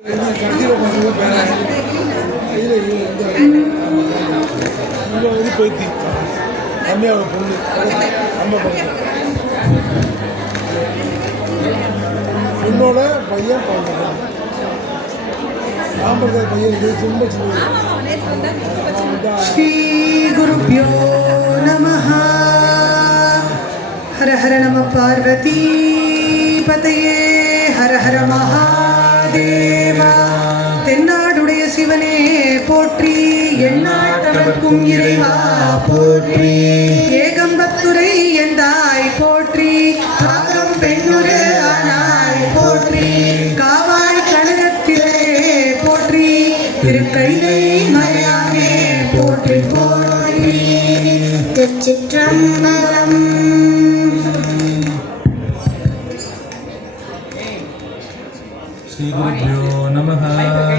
போய்த்தி அம்மையோட பொண்ணு அம்மா பக்கத்தில் பொண்ணோட பையன் பார்க்கலாம் ராமபுரத்தை பையன் சின்ன ஸ்ரீ குருப்யோ நமஹ. ஹர ஹர நம பார்வதி பதையே ஹர ஹர மகாதேவா. தென்னாடுடைய சிவனே போற்றி, எந்நாட்டவர்க்கும் இறைவா போற்றி. ஏகம்பத்துரை எந்தாய் போற்றி, பாகம் பெண்ணுரு ஆனாய் போற்றி. காவாய் கனகத்திலே போற்றி, திருக்கைலை மலையானே போற்றி போற்றி. திருச்சிற்றம்பலம். श्री गुरुभ्यो नमः.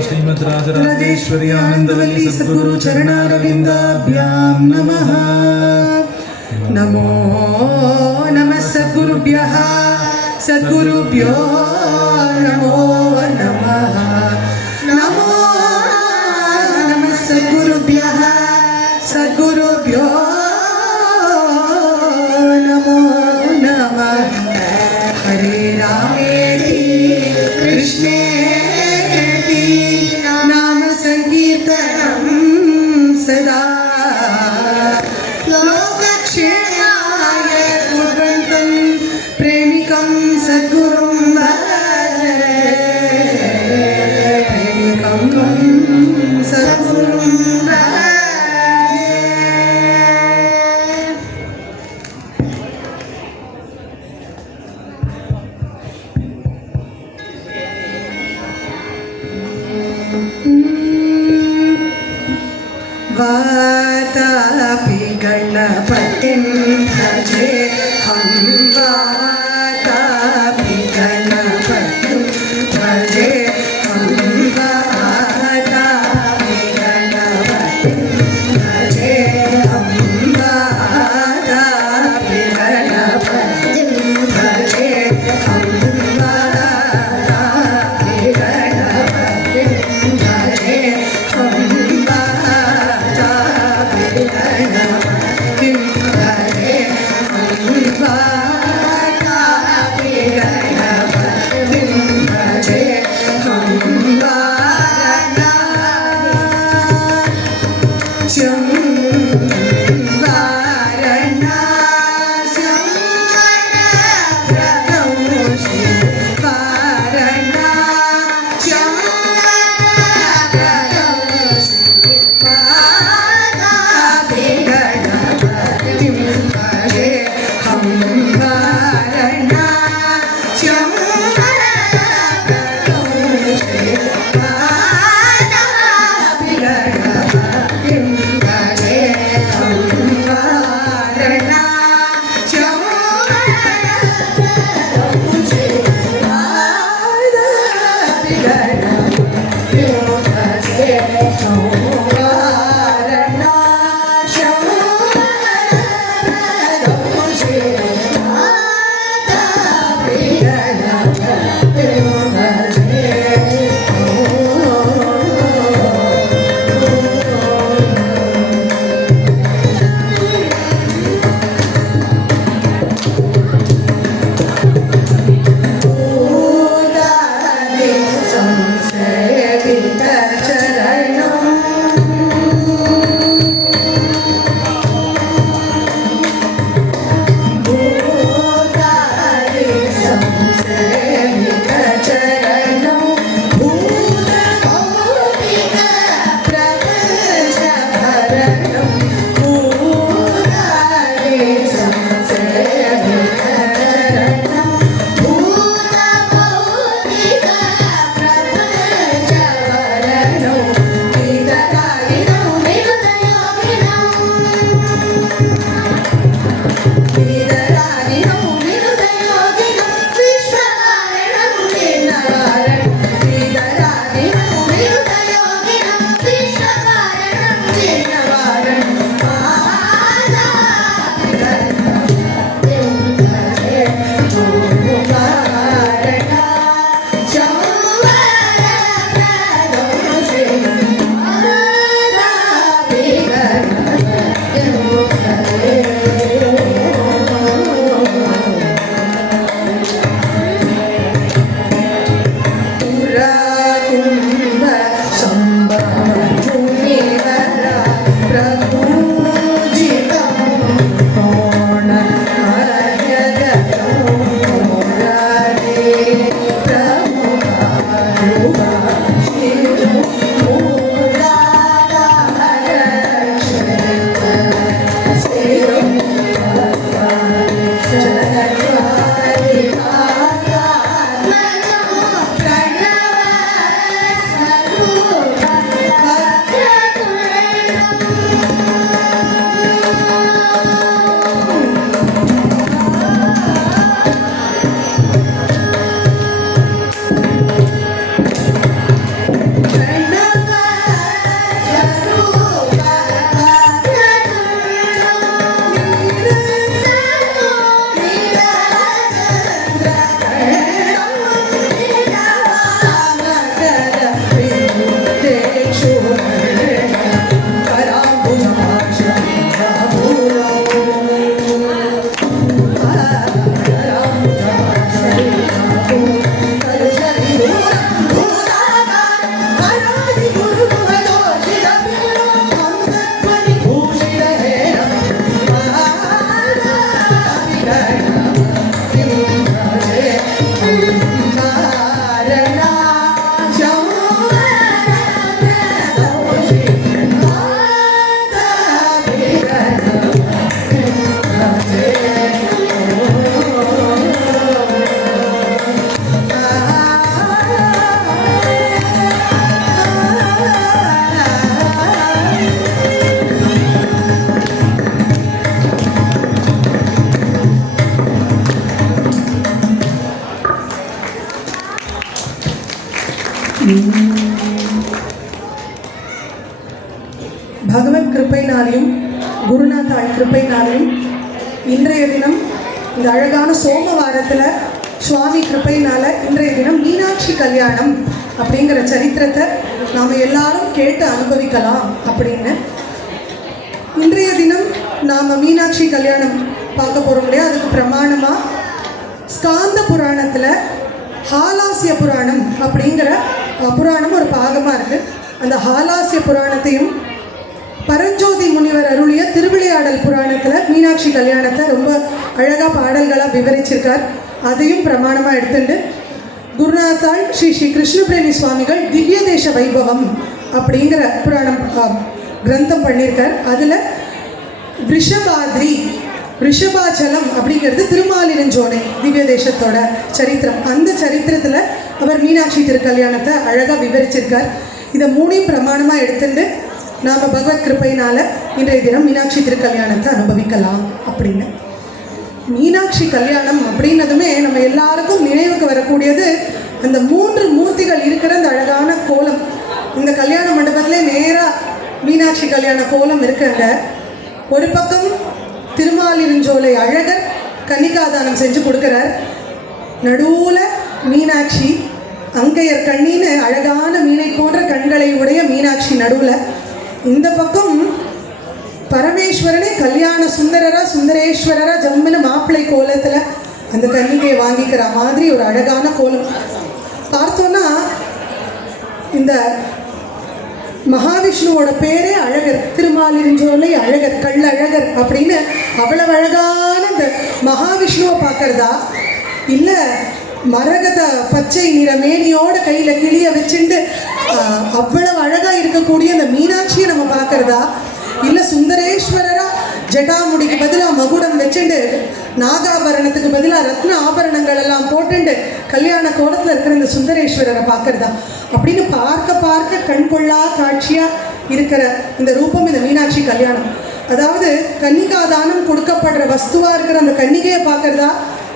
श्रीमद् राजराजेश्वरी आनंदवल्ली सद्गुरु चरणारविन्दाभ्यां नमः. नमो नमः सद्गुरुभ्यः. सद्गुरुभ्यो नमो नमः. नमो नमः सद्गुरुभ्यः. सद्गुरुभ्यो नमो नमः. हरे रामेति कृष्णेति नाम संकीर्तनं सदा लोकक्षेमाय कुर्वन्तं प्रेमिकं सद्गुरुं भजे. प्रेमिकं सद्गुरुं भजे. वातापि गणपतिं भजे हम. वातापि गणपतिं भजे हम. वातापि गणपतिं भजे हम. वातापि गणपतिं भजे हम. वातापि गणपतिं भजे हम. பகவத் கிருப்பைனாலையும் குருநாதாள் கிருப்பைனாலையும் இன்றைய தினம் இந்த அழகான சோமவாரத்தில் சுவாமி கிருப்பைனால இன்றைய தினம் மீனாட்சி கல்யாணம் அப்படிங்கிற சரித்திரத்தை நாம் எல்லாரும் கேட்டு அனுபவிக்கலாம் அப்படின்னு இன்றைய தினம் நாம் மீனாட்சி கல்யாணம் பார்க்க போகிறோம் இல்லையா. அதுக்கு பிரமாணமாக ஸ்காந்த புராணத்தில் ஹாலாசிய புராணம் அப்படிங்கிற புராணம் ஒரு பாகமாக இருக்குது. அந்த ஹாலாசிய புராணத்தையும் பரஞ்சோதி முனிவர் அருளிய திருவிளையாடல் புராணத்தில் மீனாட்சி கல்யாணத்தை ரொம்ப அழகாக பாடல்களாக விவரிச்சிருக்கார். அதையும் பிரமாணமாக எடுத்துட்டு குருநாத்தாள் ஸ்ரீ ஸ்ரீ கிருஷ்ணபிரேமி சுவாமிகள் திவ்ய தேச வைபவம் அப்படிங்கிற புராணம் கிரந்தம் பண்ணியிருக்கார். அதில் ரிஷபாச்சலம் அப்படிங்கிறது திருமாலிருஞ்சோலை திவ்ய தேசத்தோட சரித்திரம். அந்த சரித்திரத்தில் அவர் மீனாட்சி திருக்கல்யாணத்தை அழகாக விவரிச்சிருக்கார். இதை மூணையும் பிரமாணமாக எடுத்துட்டு நாம் பகவத் கிருப்பையினால் இன்றைய தினம் மீனாட்சி திருக்கல்யாணத்தை அனுபவிக்கலாம். அப்படின்னு மீனாட்சி கல்யாணம் அப்படின்னதுமே நம்ம எல்லாருக்கும் நினைவுக்கு வரக்கூடியது அந்த 3 மூர்த்திகள் இருக்கிற அந்த அழகான கோலம். இந்த கல்யாண மண்டபத்திலே நேராக மீனாட்சி கல்யாண கோலம் இருக்குங்க. ஒரு பக்கம் திருமாலிருஞ்சோலை அழகர் கன்னிகாதானம் செஞ்சு கொடுக்குறார். நடுவில் மீனாட்சி அங்கையர் கண்ணின்னு அழகான மீனை போன்ற கண்களை உடைய மீனாட்சி நடுவில். இந்த பக்கம் பரமேஸ்வரனே கல்யாண சுந்தரேஸ்வரரா ஜம்முன்னு மாப்பிள்ளை கோலத்தில் அந்த கன்னிகையை வாங்கிக்கிற மாதிரி ஒரு அழகான கோலம் பார்த்தோன்னா இந்த மகாவிஷ்ணுவோட பேரே அழகர், திருமாலிருஞ்சோலை அழகர், கள்ளழகர் அப்படின்னு அவ்வளவு அழகான இந்த மகாவிஷ்ணுவை பார்க்கறதா இல்லை மரகத பச்சை நிற மேனியோட கையில் கிளிய வச்சுட்டு அவ்வளவு அழகாக இருக்கக்கூடிய அந்த மீனாட்சியை நம்ம பார்க்கறதா இல்லை சுந்தரேஸ்வரரா ஜட்டாமுடிக்கு பதிலாக மகுடம் வச்சுட்டு நாகாபரணத்துக்கு பதிலாக ரத்ன ஆபரணங்கள் எல்லாம் போட்டுண்டு கல்யாண கோலத்தில் இருக்கிற இந்த சுந்தரேஸ்வரரை பார்க்கறதா அப்படின்னு பார்க்க கண்கொள்ளா காட்சியாக இருக்கிற இந்த ரூபம் இந்த மீனாட்சி கல்யாணம். அதாவது கன்னிகாதானம் கொடுக்கப்படுற வஸ்துவாக இருக்கிற அந்த கன்னிகையை பார்க்கறதா,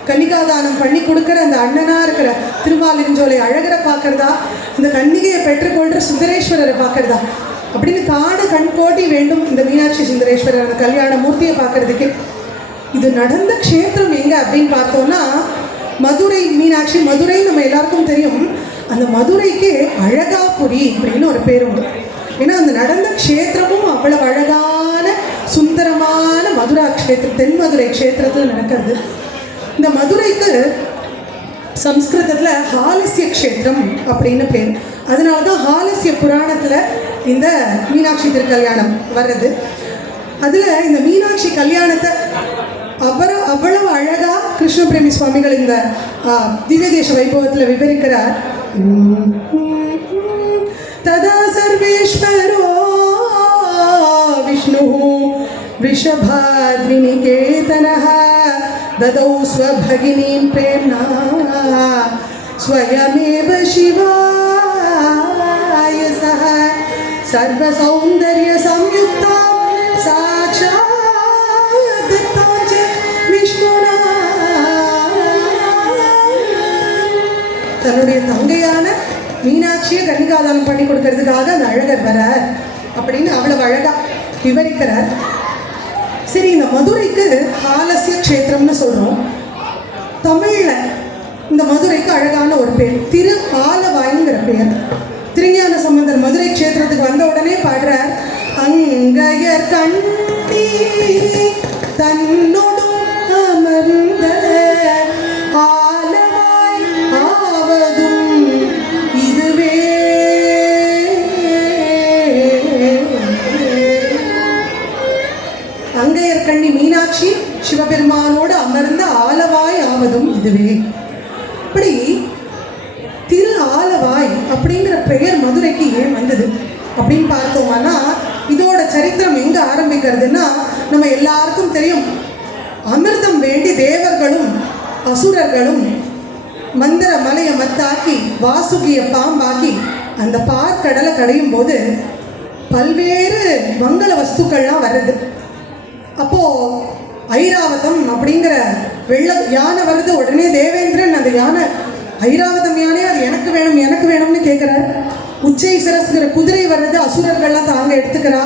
கன்னிகாதானம் பண்ணி கொடுக்குற அந்த அண்ணனாக இருக்கிற திருமாலிருஞ்சோலை அழகரை பார்க்கறதா, இந்த கன்னிகையை பெற்றுக்கொள்கிற சுந்தரேஸ்வரரை பார்க்கறதா அப்படின்னு கண்கோட்டி வேண்டும் இந்த மீனாட்சி சுந்தரேஸ்வரர் அந்த கல்யாண மூர்த்தியை பார்க்கறதுக்கு. இது நடந்த க்ஷேத்திரம் எங்கே அப்படின்னு பார்த்தோன்னா மதுரை மீனாட்சி. மதுரை நம்ம எல்லாருக்கும் தெரியும். அந்த மதுரைக்கு அழகாபுரி அப்படின்னு ஒரு பேர் உண்டு. ஏன்னா அந்த நடந்த க்ஷேத்திரமும் அவ்வளவு அழகான சுந்தரமான மதுரா க்ஷேத்திரம், தென் மதுரை க்ஷேத்திரத்தில் நடக்கிறது. இந்த மதுரைக்கு சம்ஸ்கிருதத்தில் ஹாலசிய க்ஷேத்திரம் அப்படின்னு பேர். அதனால தான் ஹாலசிய புராணத்தில் இந்த மீனாட்சி திருக்கல்யாணம் வர்றது. அதில் இந்த மீனாட்சி கல்யாணத்தை அவ்வளவு அழகாக கிருஷ்ணபிரேமி சுவாமிகள் இந்த திவ்ய தேச வைபவத்தில் விவரிக்கிறார். ததா சர்வேஸ்வரோ விஷ்ணு ரிஷபாத்விநிகேதனः ददौ स्वभगिनीं प्रेम्णा स्वयमेव शिवाय सह सर्वसौन्दर्यसंयुक्ता साक्षात् दत्तां च विष्णुना. தன்னுடைய தங்கையான மீனாட்சியை கன்னிகாதானம் பண்ணி கொடுக்கறதுக்காக அந்த அழகர் வரார் அப்படின்னு அவ்வளவு அழகா விவரிக்கிறார். சரி, இந்த மதுரைக்கு ஹாலசிய க்ஷேத்திரம்னு சொல்கிறோம். தமிழில் இந்த மதுரைக்கு அழகான ஒரு பேர் திரு ஆலவாய்ங்கிற பேர். திருஞான சம்பந்தர் மதுரை க்ஷேத்திரத்துக்கு வந்த உடனே பாடுறார், அங்கையர் கண்ணி தன்னோடும் அமர்ந்த ஆலவாய் ஆவதும் இதுவே. அங்கையர் கண்ணி மீனாட்சி சிவபெருமானோடு அமர்ந்த ஆலவாய் ஆவதும் இதுவே. இப்படி திரு ஆலவாய் அப்படிங்கிற பெயர் மதுரைக்கு ஏன் வந்தது அப்படின்னு பார்த்தோம்னா இதோட சரித்திரம் எங்கே ஆரம்பிக்கிறதுன்னா நம்ம எல்லாருக்கும் தெரியும். அமிர்தம் வேண்டி தேவர்களும் அசுரர்களும் மந்திர மலையை மத்தாக்கி வாசுகிய பாம்பாக்கி அந்த பார்க்கடலை கடையும் போது பல்வேறு மங்கள வஸ்துக்கள்லாம் வருது. அப்போது ஐராவதம் அப்படிங்கிற யானை வருது. உடனே தேவேந்திரன் அந்த யானை ஐராவதம் யானை அது எனக்கு வேணும்னு கேட்குறாரு. உச்சை சரஸ்கிற குதிரை வர்றது, அசுரர்கள்லாம் தாங்க எடுத்துக்கிறா.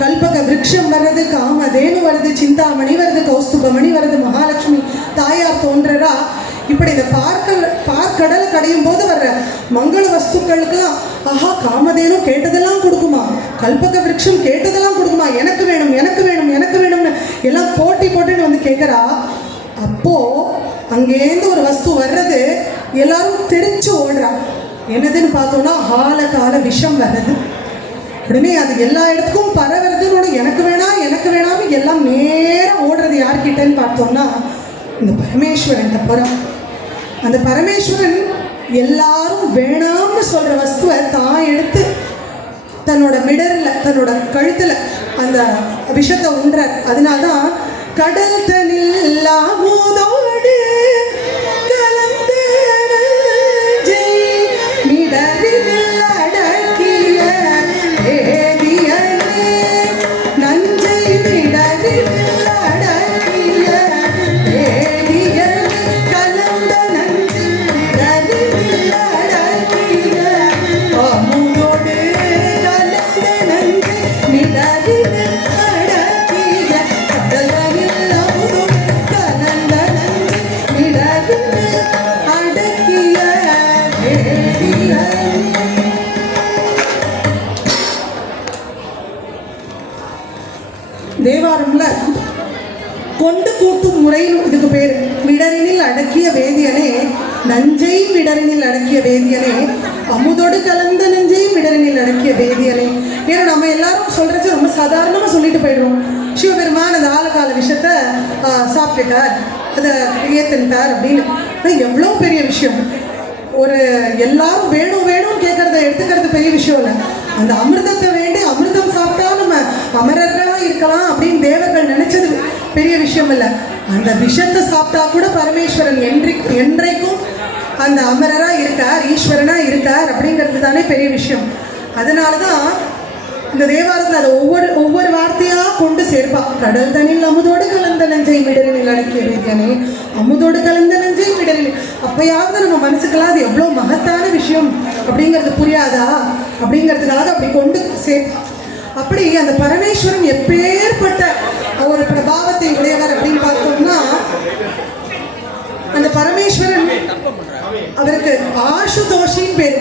கல்பக விருட்சம் வர்றது, காமதேனு வருது, சிந்தாமணி வருது, கௌஸ்துபமணி வருது, மகாலட்சுமி தாயார் தோன்றரா. இப்படி இந்த பார்க்கடலை கடையும் போது வர்ற மங்கள வஸ்துக்களுக்கெல்லாம் ஆஹா காமதேனு கேட்டதெல்லாம் கொடுக்குமா, கல்பக விருட்சம் கேட்டதெல்லாம் கொடுக்குமா, எனக்கு வேணும் எனக்கு வேணும் எனக்கு வேணும்னு எல்லாம் போட்டி போட்டுன்னு வந்து கேட்குறா. அப்போ அங்கேருந்து ஒரு வஸ்து வர்றது, எல்லாரும் தெரிஞ்சு ஓடுறா. என்னதுன்னு பார்த்தோம்னா ஆழகால விஷம் வர்றது. உடனே அது எல்லா இடத்துக்கும் பரவுறதுன்னு எனக்கு வேணாம் எனக்கு வேணாம்னு எல்லாம் நேராக ஓடுறது யார்கிட்டன்னு பார்த்தோம்னா இந்த பரமேஸ்வரன் புறம். அந்த பரமேஸ்வரன் எல்லாரும் வேணாம்னு சொல்கிற வஸ்துவை தான் எடுத்து தன்னோட மிடரில் தன்னோட கழுத்தில் அந்த விஷத்தை உண்றார். அதனால்தான் கடல் தனில் அமுதோடு கலந்த மிடரில் அடக்கிய வேதியனே, நஞ்சை மிடரில் அடக்கிய வேதியனே, கலந்த நஞ்சை மிடரில் அடக்கிய அமுதோடு கலந்த நஞ்சை மிடரில் அடக்கிய கடலில் அமுதோடு கலந்த நஞ்சை மிடரில் அடக்கிய வேதியனே. தேவாரம்ல கொண்டு கூட்டும் முறைன்னு இதுக்கு பேர். விடரினில் அடக்கிய வேதியனே, நஞ்சை விடரினில் அடக்கிய வேதியனே, அமுதோடு கலந்த நஞ்சை விடரினில் அடக்கிய வேதியனே. ஏன்னா நம்ம எல்லாரும் சொல்றது ரொம்ப சாதாரணமாக சொல்லிட்டு போயிடுவோம். சிவபெருமான் அந்த ஆழகால விஷயத்தை சாப்பிட்டுட்டார், அதை ஏற்றுட்டார் அப்படின்னு. எவ்வளோ பெரிய விஷயம். ஒரு எல்லாரும் வேணும் வேணும்னு கேட்கறத எடுத்துக்கிறது பெரிய விஷயம் இல்லை. அந்த அமிர்தத்தை வேண்டி அமிர்தம் சாப்பிட்டா நம்ம அமரர்களாக இருக்கலாம் அப்படின்னு தேவர்கள் நினைச்சது பெரிய விஷயம் இல்லை. அந்த விஷத்தை சாப்பிட்டா கூட பரமேஸ்வரன் என்றைக்கும் அந்த அமரராக இருக்கார், ஈஸ்வரனாக இருக்கார் அப்படிங்கிறது தானே பெரிய விஷயம். அதனால தான் இந்த தேவாரத்தில் அதை ஒவ்வொரு வார்த்தையாக கொண்டு சேர்ப்பா. கடல் தனில் அமுதோடு கலந்த நஞ்சை மிடரினில் அடக்கிய வேதியனே, அமுதோடு கலந்த நஞ்சை மிடரினில். அப்பயாவது நம்ம மனசுக்கெல்லாம் அது எவ்வளோ மகத்தான விஷயம் அப்படிங்கிறது புரியாதா அப்படிங்கிறதுக்காக அப்படி கொண்டு சேர்ப்பா. அப்படி அந்த பரமேஸ்வரன் எப்பேற்பட்ட ஒரு பிரபாவத்தை உடையவர் அப்படின்னு பார்த்தோம்னா, அந்த பரமேஸ்வரன் அவருக்கு ஆசுதோஷின்னு பேர்.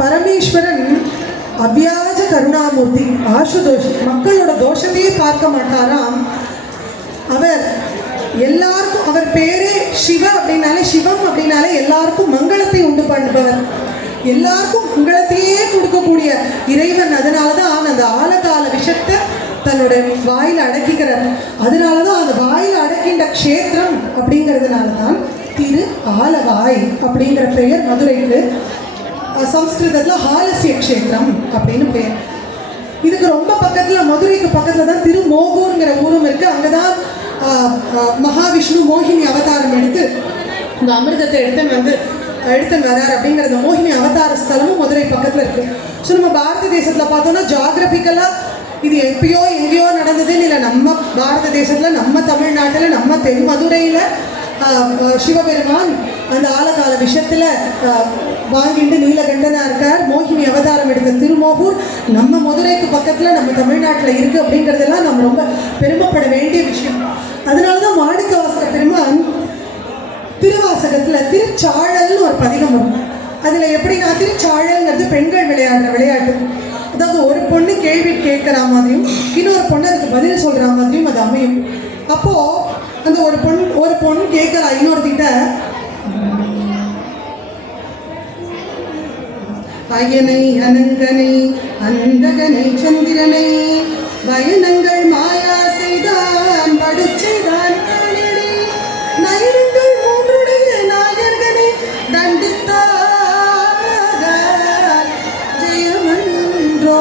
பரமேஸ்வரன் அவ்வியாஜ கருணாமூர்த்தி, ஆசுதோஷி. மக்களோட தோஷத்தையே பார்க்க மாட்டாராம். அவர் எல்லாருக்கும், அவர் பேரே சிவ அப்படின்னாலே, சிவம் அப்படின்னாலே எல்லாருக்கும் மங்களத்தை உண்டு பண்ணுபவர், எல்லாருக்கும் மங்களத்தையே கொடுக்கக்கூடிய இறைவன். அதனால தான் அந்த ஆழகால விஷத்தை தன்னோட வாயில் அடக்கிக்கிறார். அதனால தான் அந்த வாயில் அடக்கின்ற க்ஷேத்திரம் அப்படிங்கிறதுனால தான் திரு ஆலவாய் அப்படிங்கிற பெயர் மதுரைக்கு. சம்ஸ்கிருதத்தில் ஹாலசிய க்ஷேத்திரம் அப்படின்னு பேர். இதுக்கு ரொம்ப பக்கத்தில், மதுரைக்கு பக்கத்தில் தான் திருமோகூருங்கிற ஊரும் இருக்குது. அங்கே தான் மகாவிஷ்ணு மோகினி அவதாரம் எடுத்து இந்த அமிர்தத்தை எடுத்துன்னு வரார் அப்படிங்கிறது. மோகினி அவதார ஸ்தலமும் மதுரை பக்கத்தில் இருக்குது. ஸோ நம்ம பாரத தேசத்தில் பார்த்தோம்னா ஜாகிரபிக்கலாக இது எப்பயோ எங்கேயோ நடந்ததுன்னு இல்லை. நம்ம பாரத தேசத்தில், நம்ம தமிழ்நாட்டில், நம்ம தென் மதுரையில் சிவபெருமான் அந்த ஆழகால விஷயத்தில் வாங்கிட்டு நீலகண்டனாக இருக்கார். மோகினி அவதாரம் எடுத்த திருமோகூர் நம்ம மதுரைக்கு பக்கத்தில் நம்ம தமிழ்நாட்டில் இருக்குது அப்படிங்கிறதெல்லாம் நம்ம ரொம்ப பெருமைப்பட வேண்டிய விஷயம். அதனால தான் மாணிக்கவாசக பெருமான் திருவாசகத்தில் திருச்சாழல்னு ஒரு பதிகம் வரும். அதில் எப்படின்னா, திருச்சாழல்ங்கிறது பெண்கள் விளையாடுற விளையாட்டு. அதாவது ஒரு பொண்ணு கேள்வி கேட்குற மாதிரியும் இன்னொரு பொண்ணு அதுக்கு பதில் சொல்கிற மாதிரியும் அது அமையும். அப்போது அந்த ஒரு பொண்ணு கேட்குறா இன்னொருத்திட்ட, அயனை அனங்கனை அந்தகனை சந்திரனை பயனங்கள் மாயா செய்தான் படுச்சைதான் நயனங்கள் மூன்றுடைய நாயர்கனை தண்டித்தார் ஜெயமன்றோவானவர்க்கு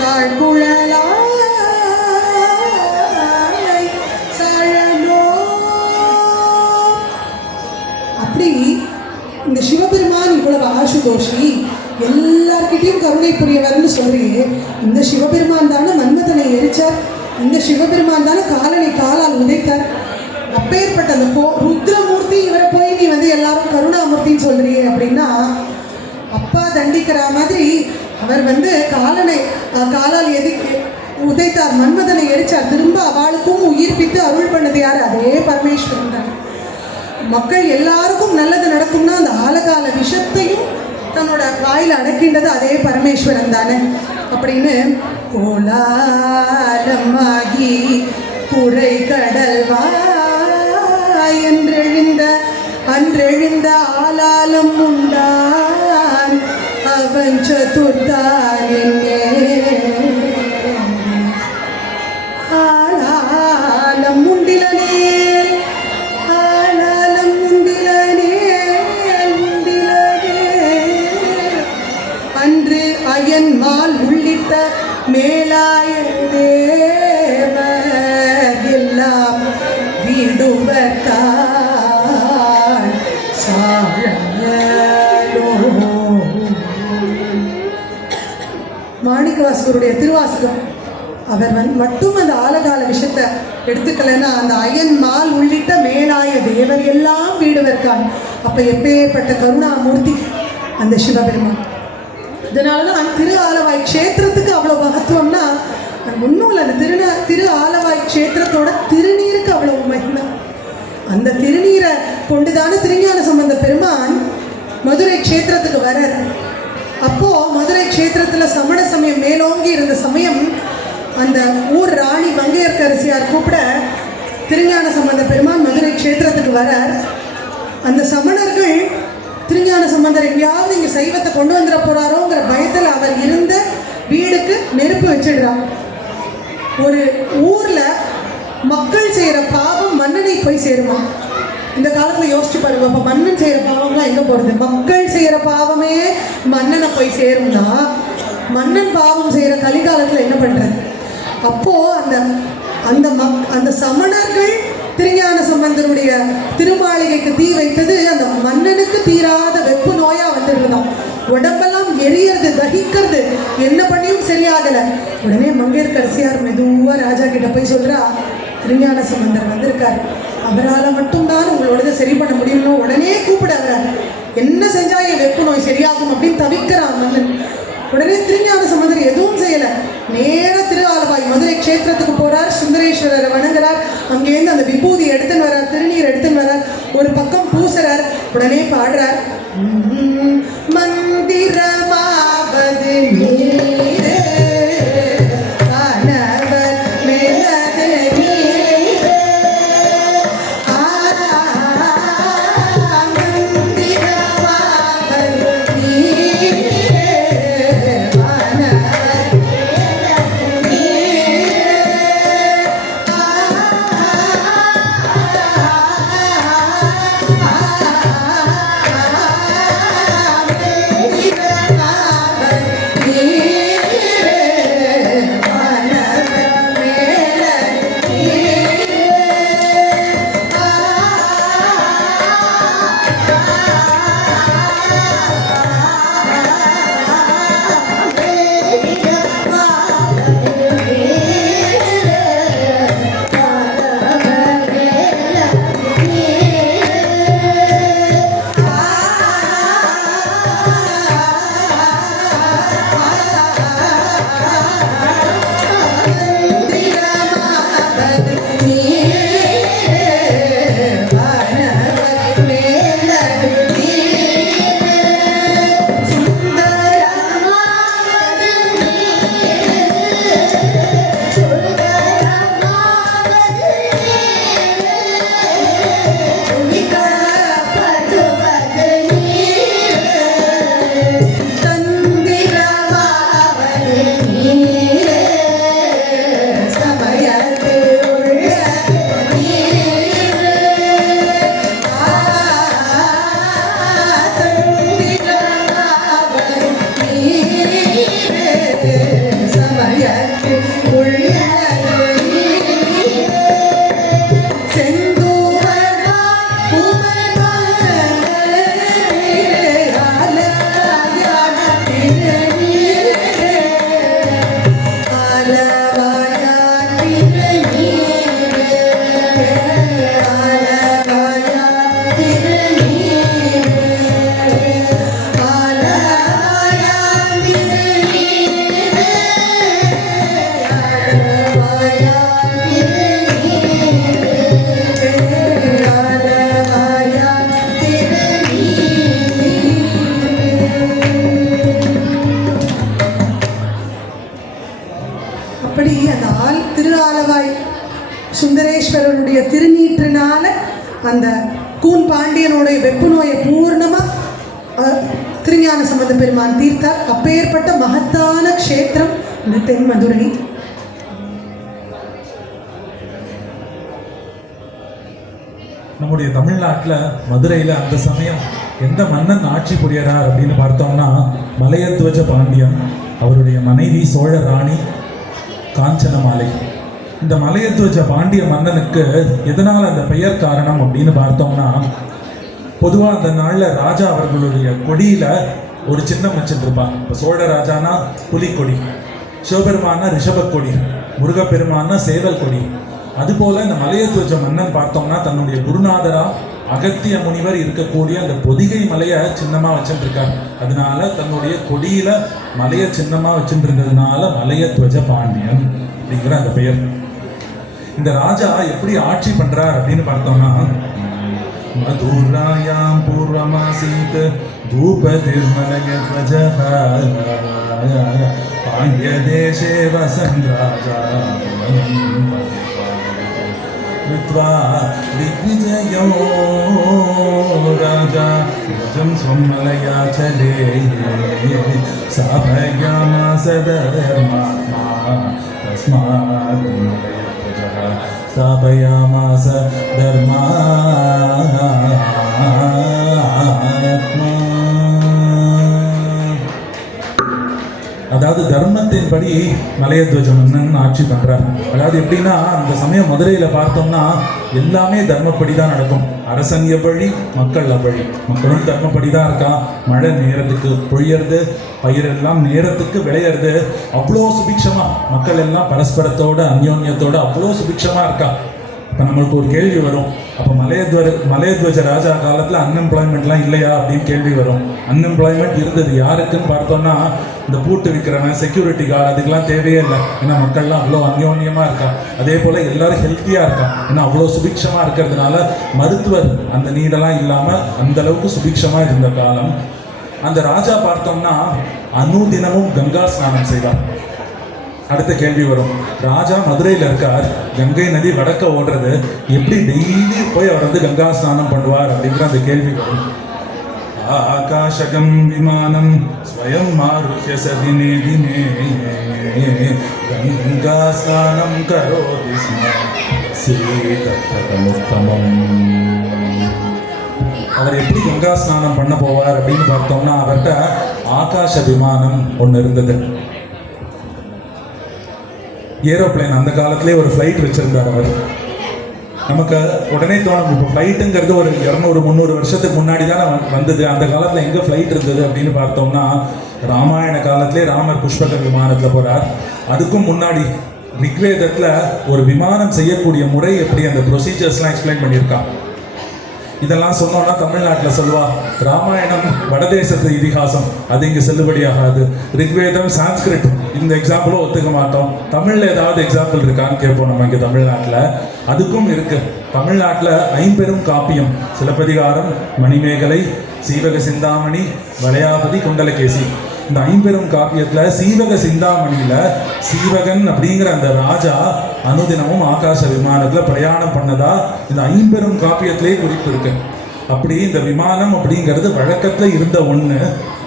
தாழ்குழலாய் சழலோ சுதோஷி, எல்லார்கிட்டையும் கருணை புரியவர்னு சொல்றியே, இந்த சிவபெருமான் தானே மன்மதனை எரிச்சார், இந்த சிவபெருமான் தானே காலனை காலால் உதைத்தார். அப்பேற்பட்ட அந்த ருத்ரமூர்த்தி இவரை போய் நீ வந்து எல்லாரும் கருணாமூர்த்தின்னு சொல்றியே அப்படின்னா, அப்பா தண்டிக்கிற மாதிரி அவர் வந்து காலனை காலால் உதைத்தார், மன்மதனை எரிச்சார். திரும்ப அவளுக்கும் உயிர்ப்பித்து அருள் பண்ணது யார்? அதே பரமேஸ்வரன் தான். மக்கள் எல்லாருக்கும் நல்லது நடக்கும்னா அந்த ஆலகால விஷத்தையும் தன்னோட வாயில் அடக்கின்றது அதே பரமேஸ்வரன் தானே அப்படின்னு கோலாலமாகி குறை கடல் அன்றெழுந்த ஆலாலம் உண்டான் அவன் சதுர்த்தானே ஆலாலம் உண்டிலனே அன்று அயன்மால் உள்ளிட்ட மேலாய தேவர் எல்லாம் வீடுவர்கான் சாழலோ. மாணிக்கவாசகருடைய திருவாசகம் அவர் மட்டும் அந்த ஆலகால விஷயத்தை எடுத்துக்கலைன்னா அந்த அயன்மால் உள்ளிட்ட மேலாய தேவர் எல்லாம் வீடுவர்கான். அப்போ எப்பேற்பட்ட கருணாமூர்த்தி அந்த சிவபெருமான். இதனால தான் திரு ஆலவாய் க்ஷேத்திரத்துக்கு அவ்வளோ மகத்துவம்னா ஒன்றும் இல்லை, அந்த திரு ஆலவாய் க்ஷேத்திரத்தோட திருநீருக்கு அவ்வளோ மகிமை. அந்த திருநீரை கொண்டுதான திருஞான சம்பந்த பெருமான் மதுரை க்ஷேத்திரத்துக்கு வரார். அப்போது மதுரை க்ஷேத்திரத்தில் சமண சமயம் மேலோங்கி இருந்த சமயம் அந்த ஊர் ராணி மங்கையர்க்கரசியார் கூப்பிட திருஞான சம்பந்த பெருமான் மதுரை க்ஷேத்திரத்துக்கு வரார். அந்த சமணர்கள் திருஞான சம்பந்தர் எங்கேயாவது இங்கே சைவத்தை கொண்டு வந்துட போகிறாரோங்கிற பயத்தில் அவர் இருந்த வீடுக்கு நெருப்பு வச்சிடுறார். ஒரு ஊரில் மக்கள் செய்கிற பாவம் மன்னனை போய் சேருமா? இந்த காலத்தில் யோசிச்சு பாருங்க. அப்போ மன்னன் செய்கிற பாவம்லாம் எங்கே போகிறது? மக்கள் செய்கிற பாவமே மன்னனை போய் சேரும்னா மன்னன் பாவம் செய்கிற கலிகாலத்தில் என்ன பண்ணுறது? அப்போது அந்த சமணர்கள் திருஞான சம்பந்தருடைய திருமாளிகைக்கு தீ வைத்தது அந்த மன்னனுக்கு தீராத வெப்பு நோயா வந்துடுதான். உடம்பெல்லாம் எரியறது, தகிக்கிறது, என்ன பண்ணியும் சரியாகலை. உடனே மங்கையர்க்கரசியார் மெதுவாக ராஜா கிட்ட போய் சொல்றா, திருஞான சம்பந்தர் வந்திருக்கார், அவரால் மட்டும்தான் உங்களோடதை சரி பண்ண முடியும்னு உடனே கூப்பிட வர்றார். என்ன செஞ்சா என் வெப்பு நோய் சரியாகும் அப்படின்னு தவிக்கிறான் மன்னன். உடனே திருஞான சம்பந்தர் எதுவும் செய்யலை, நேர திரு ஆலவாய் மதுரை க்ஷேத்திரத்துக்கு போறார். சுந்தரேஸ்வரரை வணங்குறார். அங்கேருந்து அந்த விபூதி எடுத்துன்னு வர்றார், திருநீர் எடுத்துன்னு வர்றார், ஒரு பக்கம் பூசுறார். உடனே பாடுறார், மந்திரமாவது நீரே கணவர் மேலது நீரே மந்திரமாவது நீரே கணவர் பரமேஸ்வரனுடைய திருநீற்றினால அந்த கூன் பாண்டியனுடைய வெப்பு நோயை பூர்ணமாக திருஞான சம்பந்த பெருமான் தீர்த்தார். அப்பேற்பட்ட மகத்தான க்ஷேத்திரம் இந்த தென் மதுரை. நம்முடைய தமிழ்நாட்டில் மதுரையில் அந்த சமயம் எந்த மன்னன் ஆட்சி புரியறார் அப்படின்னு பார்த்தோம்னா மலையத்வஜ பாண்டியன், அவருடைய மனைவி சோழ ராணி காஞ்சனமாலை. இந்த மலையத்வஜ பாண்டிய மன்னனுக்கு எதனால் அந்த பெயர் காரணம் அப்படின்னு பார்த்தோம்னா, பொதுவாக அந்த நாளில் ராஜா அவர்களுடைய கொடியில் ஒரு சின்னம் வச்சுருப்பான். இப்போ சோழ ராஜானா புலிக்கொடி, சிவபெருமானா ரிஷபக்கொடி, முருகப்பெருமானா சேவல் கொடி. அதுபோல் இந்த மலையத்வஜ மன்னன் பார்த்தோம்னா தன்னுடைய குருநாதரா அகத்திய முனிவர் இருக்கக்கூடிய அந்த பொதிகை மலையை சின்னமாக வச்சுருக்கார். அதனால தன்னுடைய கொடியில மலையை சின்னமாக வச்சுருந்ததுனால மலையத்வஜ பாண்டியன் அப்படிங்கிற அந்த பெயர். இந்த ராஜா எப்படி ஆட்சி பண்றார் அப்படின்னு பார்த்தோம்னா, மதுராயாம் பூர்வமாசீத் பூபதிர்மலயத்வஜ பாண்டிய தேசே வசன் ராஜா कृत्वा दिग्विजयो राजा गजं स्वमलयाचले स्थापयामास धर्मात्मा तस्मात् मलयध्वजः स्थापयामास धर्मात्मा. அதாவது தர்மத்தின்படி மலையத்வஜ மன்னன் ஆட்சி பண்றார். அதாவது எப்படின்னா, அந்த சமயம் மதுரையில் பார்த்தோம்னா எல்லாமே தர்மப்படி தான் நடக்கும். அரசன் எவ்வழி, மக்கள் அவ்வழி. மக்களும் தர்மப்படி தான் இருக்கா. மழை நேரத்துக்கு பொழியறது, பயிரெல்லாம் நேரத்துக்கு விளையிறது. அவ்வளோ சுபிக்ஷமா மக்கள் எல்லாம் பரஸ்பரத்தோட அந்யோன்யத்தோட அவ்வளோ சுபிக்ஷமா இருக்கா. இப்போ நம்மளுக்கு ஒரு கேள்வி வரும், அப்போ மலையத்வஜ ராஜா காலத்தில் அன்எம்ப்ளாய்மெண்ட்லாம் இல்லையா அப்படின்னு கேள்வி வரும். அன்எம்ப்ளாய்மெண்ட் இருந்தது. யாருக்குன்னு பார்த்தோம்னா, இந்த பூட்டு விற்கிறவன், செக்யூரிட்டி கார்டு, அதுக்கெல்லாம் தேவையே இல்லை. ஏன்னா மக்கள்லாம் அவ்வளோ அந்யோன்யமாக இருக்கா. அதே போல் எல்லாரும் ஹெல்த்தியாக இருக்கா. ஏன்னா அவ்வளோ சுபிக்ஷமாக இருக்கிறதுனால மருத்துவர் அந்த நீடெல்லாம் இல்லாமல் அந்த அளவுக்கு சுபிக்ஷமாக இருந்த காலம். அந்த ராஜா பார்த்தோம்னா அனுதினமும் கங்கா ஸ்நானம் செய்வார். அடுத்த கேள்வி வரும், ராஜா மதுரையில் இருக்கார், கங்கை நதி வடக்க ஓடுறது, எப்படி டெய்லி போய் அவர் வந்து கங்கா ஸ்நானம் பண்ணுவார் அப்படிங்கிற அந்த கேள்வி வரும். ஆகாஷகம் விமானம் ஸ்வயம் ஆருஹ்ய சதினே தினே கங்கா ஸ்நானம் கரோதி ஸ்ம சீதமுத்தமம். அவர் எப்படி கங்கா ஸ்நானம் பண்ண போவார் அப்படின்னு பார்த்தோம்னா, அவர்கிட்ட ஆகாஷ விமானம் ஒன்று இருந்தது. ஏரோப்ளைன், அந்த காலத்திலே ஒரு ஃப்ளைட் வச்சுருந்தார் அவர். நமக்கு உடனே தோணும், இப்போ ஃப்ளைட்டுங்கிறது ஒரு 200-300 வருஷத்துக்கு முன்னாடி தான் வந்தது. அந்த காலத்தில் எங்கே ஃப்ளைட் இருந்தது அப்படின்னு பார்த்தோம்னா, ராமாயண காலத்திலே ராமர் புஷ்பக விமானத்தில் போகிறார். அதுக்கும் முன்னாடி ரிக்வேதத்தில் ஒரு விமானம் செய்யக்கூடிய முறை எப்படி, அந்த ப்ரொசீஜர்ஸ்லாம் எக்ஸ்பிளைன் பண்ணியிருக்கான். இதெல்லாம் சொன்னோன்னா தமிழ்நாட்டில் சொல்லுவா, ராமாயணம் வடதேசத்து இதிகாசம், அது இங்கே செல்லுபடியாகாது. ரிக்வேதம் சான்ஸ்கிரிட், இந்த எக்ஸாம்பிளும் ஒத்துக்க மாட்டோம். தமிழில் ஏதாவது எக்ஸாம்பிள் இருக்கான்னு கேட்போம் நம்ம இங்கே தமிழ்நாட்டில். அதுக்கும் இருக்கு. தமிழ்நாட்டில் 5 பெரும் காப்பியம், சிலப்பதிகாரம், மணிமேகலை, சீவக சிந்தாமணி, வளையாபதி, குண்டலகேசி. இந்த 5 பெரும் காப்பியத்தில் சீவக சிந்தாமணியில் சீவகன் அப்படிங்கிற அந்த ராஜா அனுதினமும் ஆகாச விமானத்தில் பிரயாணம் பண்ணதா இந்த 5 பெரும் காப்பியத்திலே குறிப்பு இருக்கு. அப்படி இந்த விமானம் அப்படிங்கிறது வழக்கத்தில் இருந்த ஒன்று.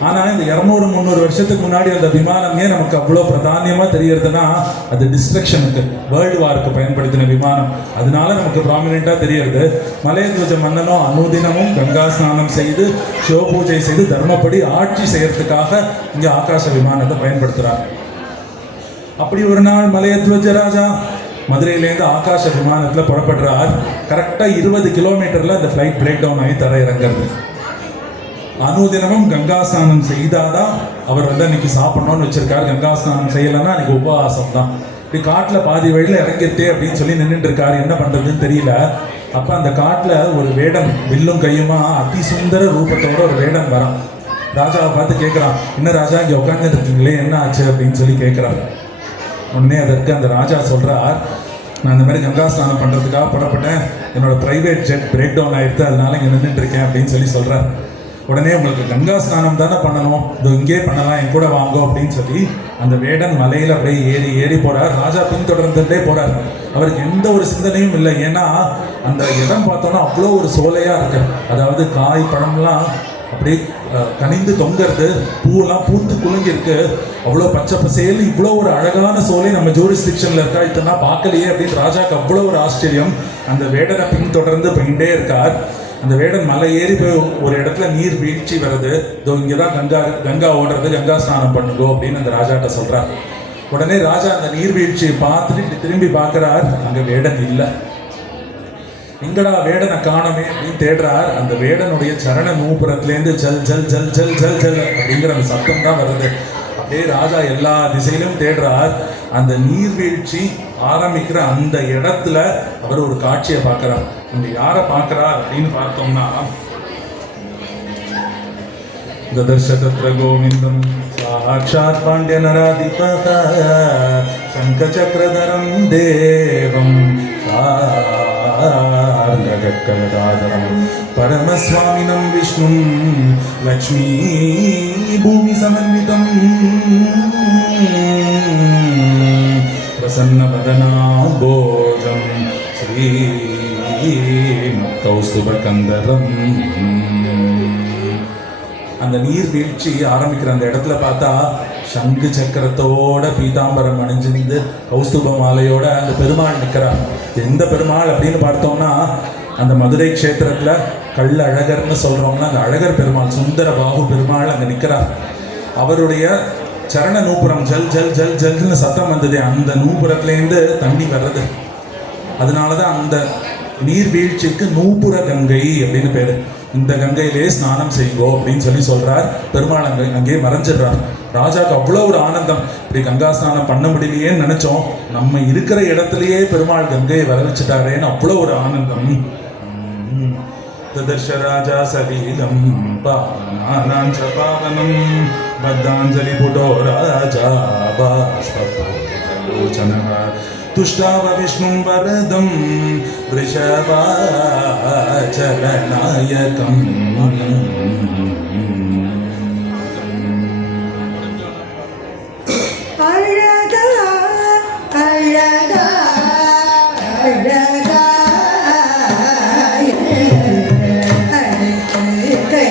ஆனால் இந்த 200-300 வருஷத்துக்கு முன்னாடி அந்த விமானமே நமக்கு அவ்வளோ பிராதானியமாக தெரியறதுன்னா அது டிஸ்ட்ரக்ஷனுக்கு, வேர்ல்டு வாருக்கு பயன்படுத்தின விமானம். அதனால நமக்கு ப்ராமினெண்ட்டாக தெரியறது. மலையத்வஜ மன்னனும் அனுதினமும் கங்கா ஸ்நானம் செய்து சிவ பூஜை செய்து தர்மப்படி ஆட்சி செய்யறதுக்காக இங்கே ஆகாச விமானத்தை பயன்படுத்துகிறார். அப்படி ஒரு நாள் மலையத்வஜ ராஜா மதுரையிலேருந்து ஆகாச விமானத்தில் புறப்படுறார். கரெக்டாக 20 கிலோமீட்டரில் அந்த ஃப்ளைட் பிரேக் டவுன் ஆகி தர இறங்குறது. அனுதினமும் கங்கா ஸ்நானம் செய்தாதான் அவர் வந்து அன்னைக்கு சாப்பிட்ணுன்னு வச்சிருக்காரு. கங்கா ஸ்நானம் செய்யலைன்னா அன்னைக்கு உபவாசம் தான். இப்படி காட்டில் பாதி வழியில் இறங்கிட்டே அப்படின்னு சொல்லி நின்றுட்டு இருக்காரு. என்ன பண்ணுறதுன்னு தெரியல. அப்போ அந்த காட்டில் ஒரு வேடன், வில்லும் கையுமா அதி சுந்தர ரூபத்தோட ஒரு வேடன் வரான். ராஜாவை பார்த்து கேட்குறான், என்ன ராஜா இங்கே உட்காந்துட்டு இருக்கீங்களே, என்ன ஆச்சு அப்படின்னு சொல்லி கேட்குறாரு. உடனே அதற்கு அந்த ராஜா சொல்கிறார், நான் இந்த மாதிரி கங்கா ஸ்நானம் பண்ணுறதுக்காக புறப்பட்டேன், என்னோடய ப்ரைவேட் ஜெட் பிரேக் டவுன் ஆகிடுது, அதனால இங்கே நின்றுட்டு இருக்கேன் அப்படின்னு சொல்லி சொல்கிறார். உடனே உங்களுக்கு கங்கா ஸ்நானம் தானே பண்ணணும், இது இங்கே பண்ணலாம், என் கூட வாங்கோ அப்படின்னு சொல்லி அந்த வேடன் மலையில் அப்படியே ஏறி ஏறி போகிறார். ராஜா பின்தொடர்ந்துட்டே போகிறார். அவருக்கு எந்த ஒரு சிந்தனையும் இல்லை. ஏன்னா அந்த இடம் பார்த்தோன்னா அவ்வளோ ஒரு சோலையாக இருக்கு. அதாவது காய் பழம்லாம் அப்படியே கனிந்து தொங்கிறது, பூவெல்லாம் பூத்து குலுங்கிருக்கு, அவ்வளோ பச்சை பசேல், இவ்வளோ ஒரு அழகான சோலை நம்ம ஜூரிஸ்டிக்ஷனில் இருக்கா, இதெல்லாம் பார்க்கலையே அப்படின்னு ராஜாவுக்கு அவ்வளோ ஒரு ஆச்சரியம். அந்த வேடனை பின்தொடர்ந்து போயிட்டே இருக்கார். அந்த வேடன் மலை ஏறி போய் ஒரு இடத்துல நீர் வீழ்ச்சி வருது. இதோ இங்கே தான் கங்கா ஓடுறது, கங்கா ஸ்நானம் பண்ணுங்கோ அப்படின்னு அந்த ராஜாட்ட சொல்கிறார். உடனே ராஜா அந்த நீர்வீழ்ச்சியை பார்த்துட்டு திரும்பி பார்க்குறார். அங்கே வேடன் இல்லை. எங்கடா வேடனை காணமே அப்படின்னு தேடுறார். அந்த வேடனுடைய சரண நூபுரத்துலேருந்து ஜல் ஜல் ஜல் ஜல் ஜல் ஜல் அப்படிங்கிற அந்த சத்தம் தான் வருது. அப்படியே ராஜா எல்லா திசையிலும் தேடுறார். அந்த நீர்வீழ்ச்சி ஆரம்பிக்கிற அந்த இடத்துல அவர் ஒரு காட்சியை பார்க்குறார். அங்கே யாரை பார்க்குறார் அப்படின்னு பார்த்தோம்னா, ததர்ஷதத்ர கோவிந்தம் சாட்சாத் பாண்டிய நராதிபத சங்கசக்கரதரம் தேவம் சார்ககத்கலதாதரம் பரமஸ்வாமினம் விஷ்ணும் லக்ஷ்மீ பூமி சமன்விதம் பிரசன்னவதனாம்போஜம் ஸ்ரீ கௌஸ்துபகந்தரம். அந்த நீர்வீழ்ச்சி ஆரம்பிக்கிற அந்த இடத்துல பார்த்தா சங்கு சக்கரத்தோட பீதாம்பரம் அணிஞ்சிருந்து கௌஸ்துப மாலையோட அந்த பெருமாள் நிற்கிறார். எந்த பெருமாள் அப்படின்னு பார்த்தோம்னா, அந்த மதுரை க்ஷேத்திரத்தில் கள்ள அழகர்னு சொல்கிறோம்னா அந்த அழகர் பெருமாள், சுந்தர பாகு பெருமாள் அங்கே நிற்கிறார். அவருடைய சரண நூபுரம் ஜல் ஜல் ஜல் ஜல்னு சத்தம் வந்தது. அந்த நூபுரத்துலேருந்து தண்ணி வர்றது. அதனால தான் அந்த நீர்வீழ்ச்சிக்கு நூபுர கங்கை அப்படின்னு பேர். இந்த கங்கையிலே ஸ்நானம் செய்வோம் அப்படின்னு சொல்றார். பெருமாள் அங்கேயே மறைஞ்சிடுறார். ராஜாவுக்கு அவ்வளோ ஒரு ஆனந்தம். இப்படி கங்கா ஸ்நானம் பண்ண முடியலையேன்னு நினைச்சோம், நம்ம இருக்கிற இடத்துலயே பெருமாள் கங்கையை வர வச்சுட்டாரேன்னு அவ்வளோ ஒரு ஆனந்தம். ததர்ஷ ராஜா சலீலம் பாவனானாஞ்ச பாவனம் பத்தாஞ்சலி புடோ ராஜா பாஸ்பலோச்சனः துஷ்டாவ விஷ்ணும் வரதம் ரிஷபாச்சலநாயகம். அழகா அழகா அழகா கை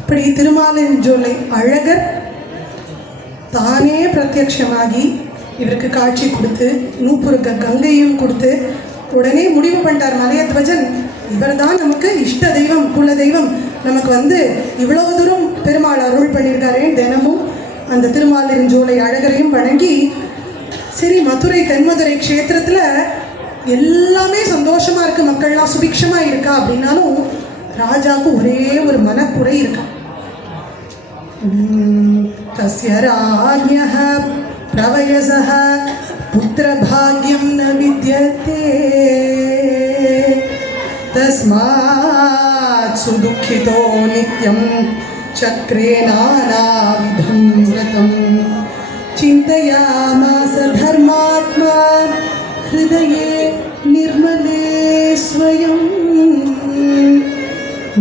இப்படி திருமாலிருஞ்சோலை அழகர் தானே பிரத்யட்சமாகி இவருக்கு காட்சி கொடுத்து நூப்புருக்க கங்கையும் கொடுத்து உடனே முடிவு பண்ணிட்டார் மலையத்வஜன், இவர் தான் நமக்கு இஷ்ட தெய்வம், குல தெய்வம். நமக்கு வந்து இவ்வளவு தூரம் பெருமாள் அருள் பண்ணியிருக்காரே, தினமும் அந்த திருமாலிருஞ்சோலை அழகரையும் வணங்கி, சரி மதுரை தென்மதுரை க்ஷேத்திரத்தில் எல்லாமே சந்தோஷமாக இருக்குது, மக்கள்லாம் சுபிக்ஷமாக இருக்கா அப்படின்னாலும் ராஜாவுக்கு ஒரே ஒரு மனக்குறை இருக்கா. தஸ்ய ராஜ்யः பிரவயசः புத்திரபாக்யம் ந வித்யதே தஸ்மாத் சுதுக்கிதோ நித்யம் சக்ரே நானாவிதம் விரதம் சிந்தயாமாஸ தர்மாத்மா ஹிருதயே நிர்மலே ஸ்வயம்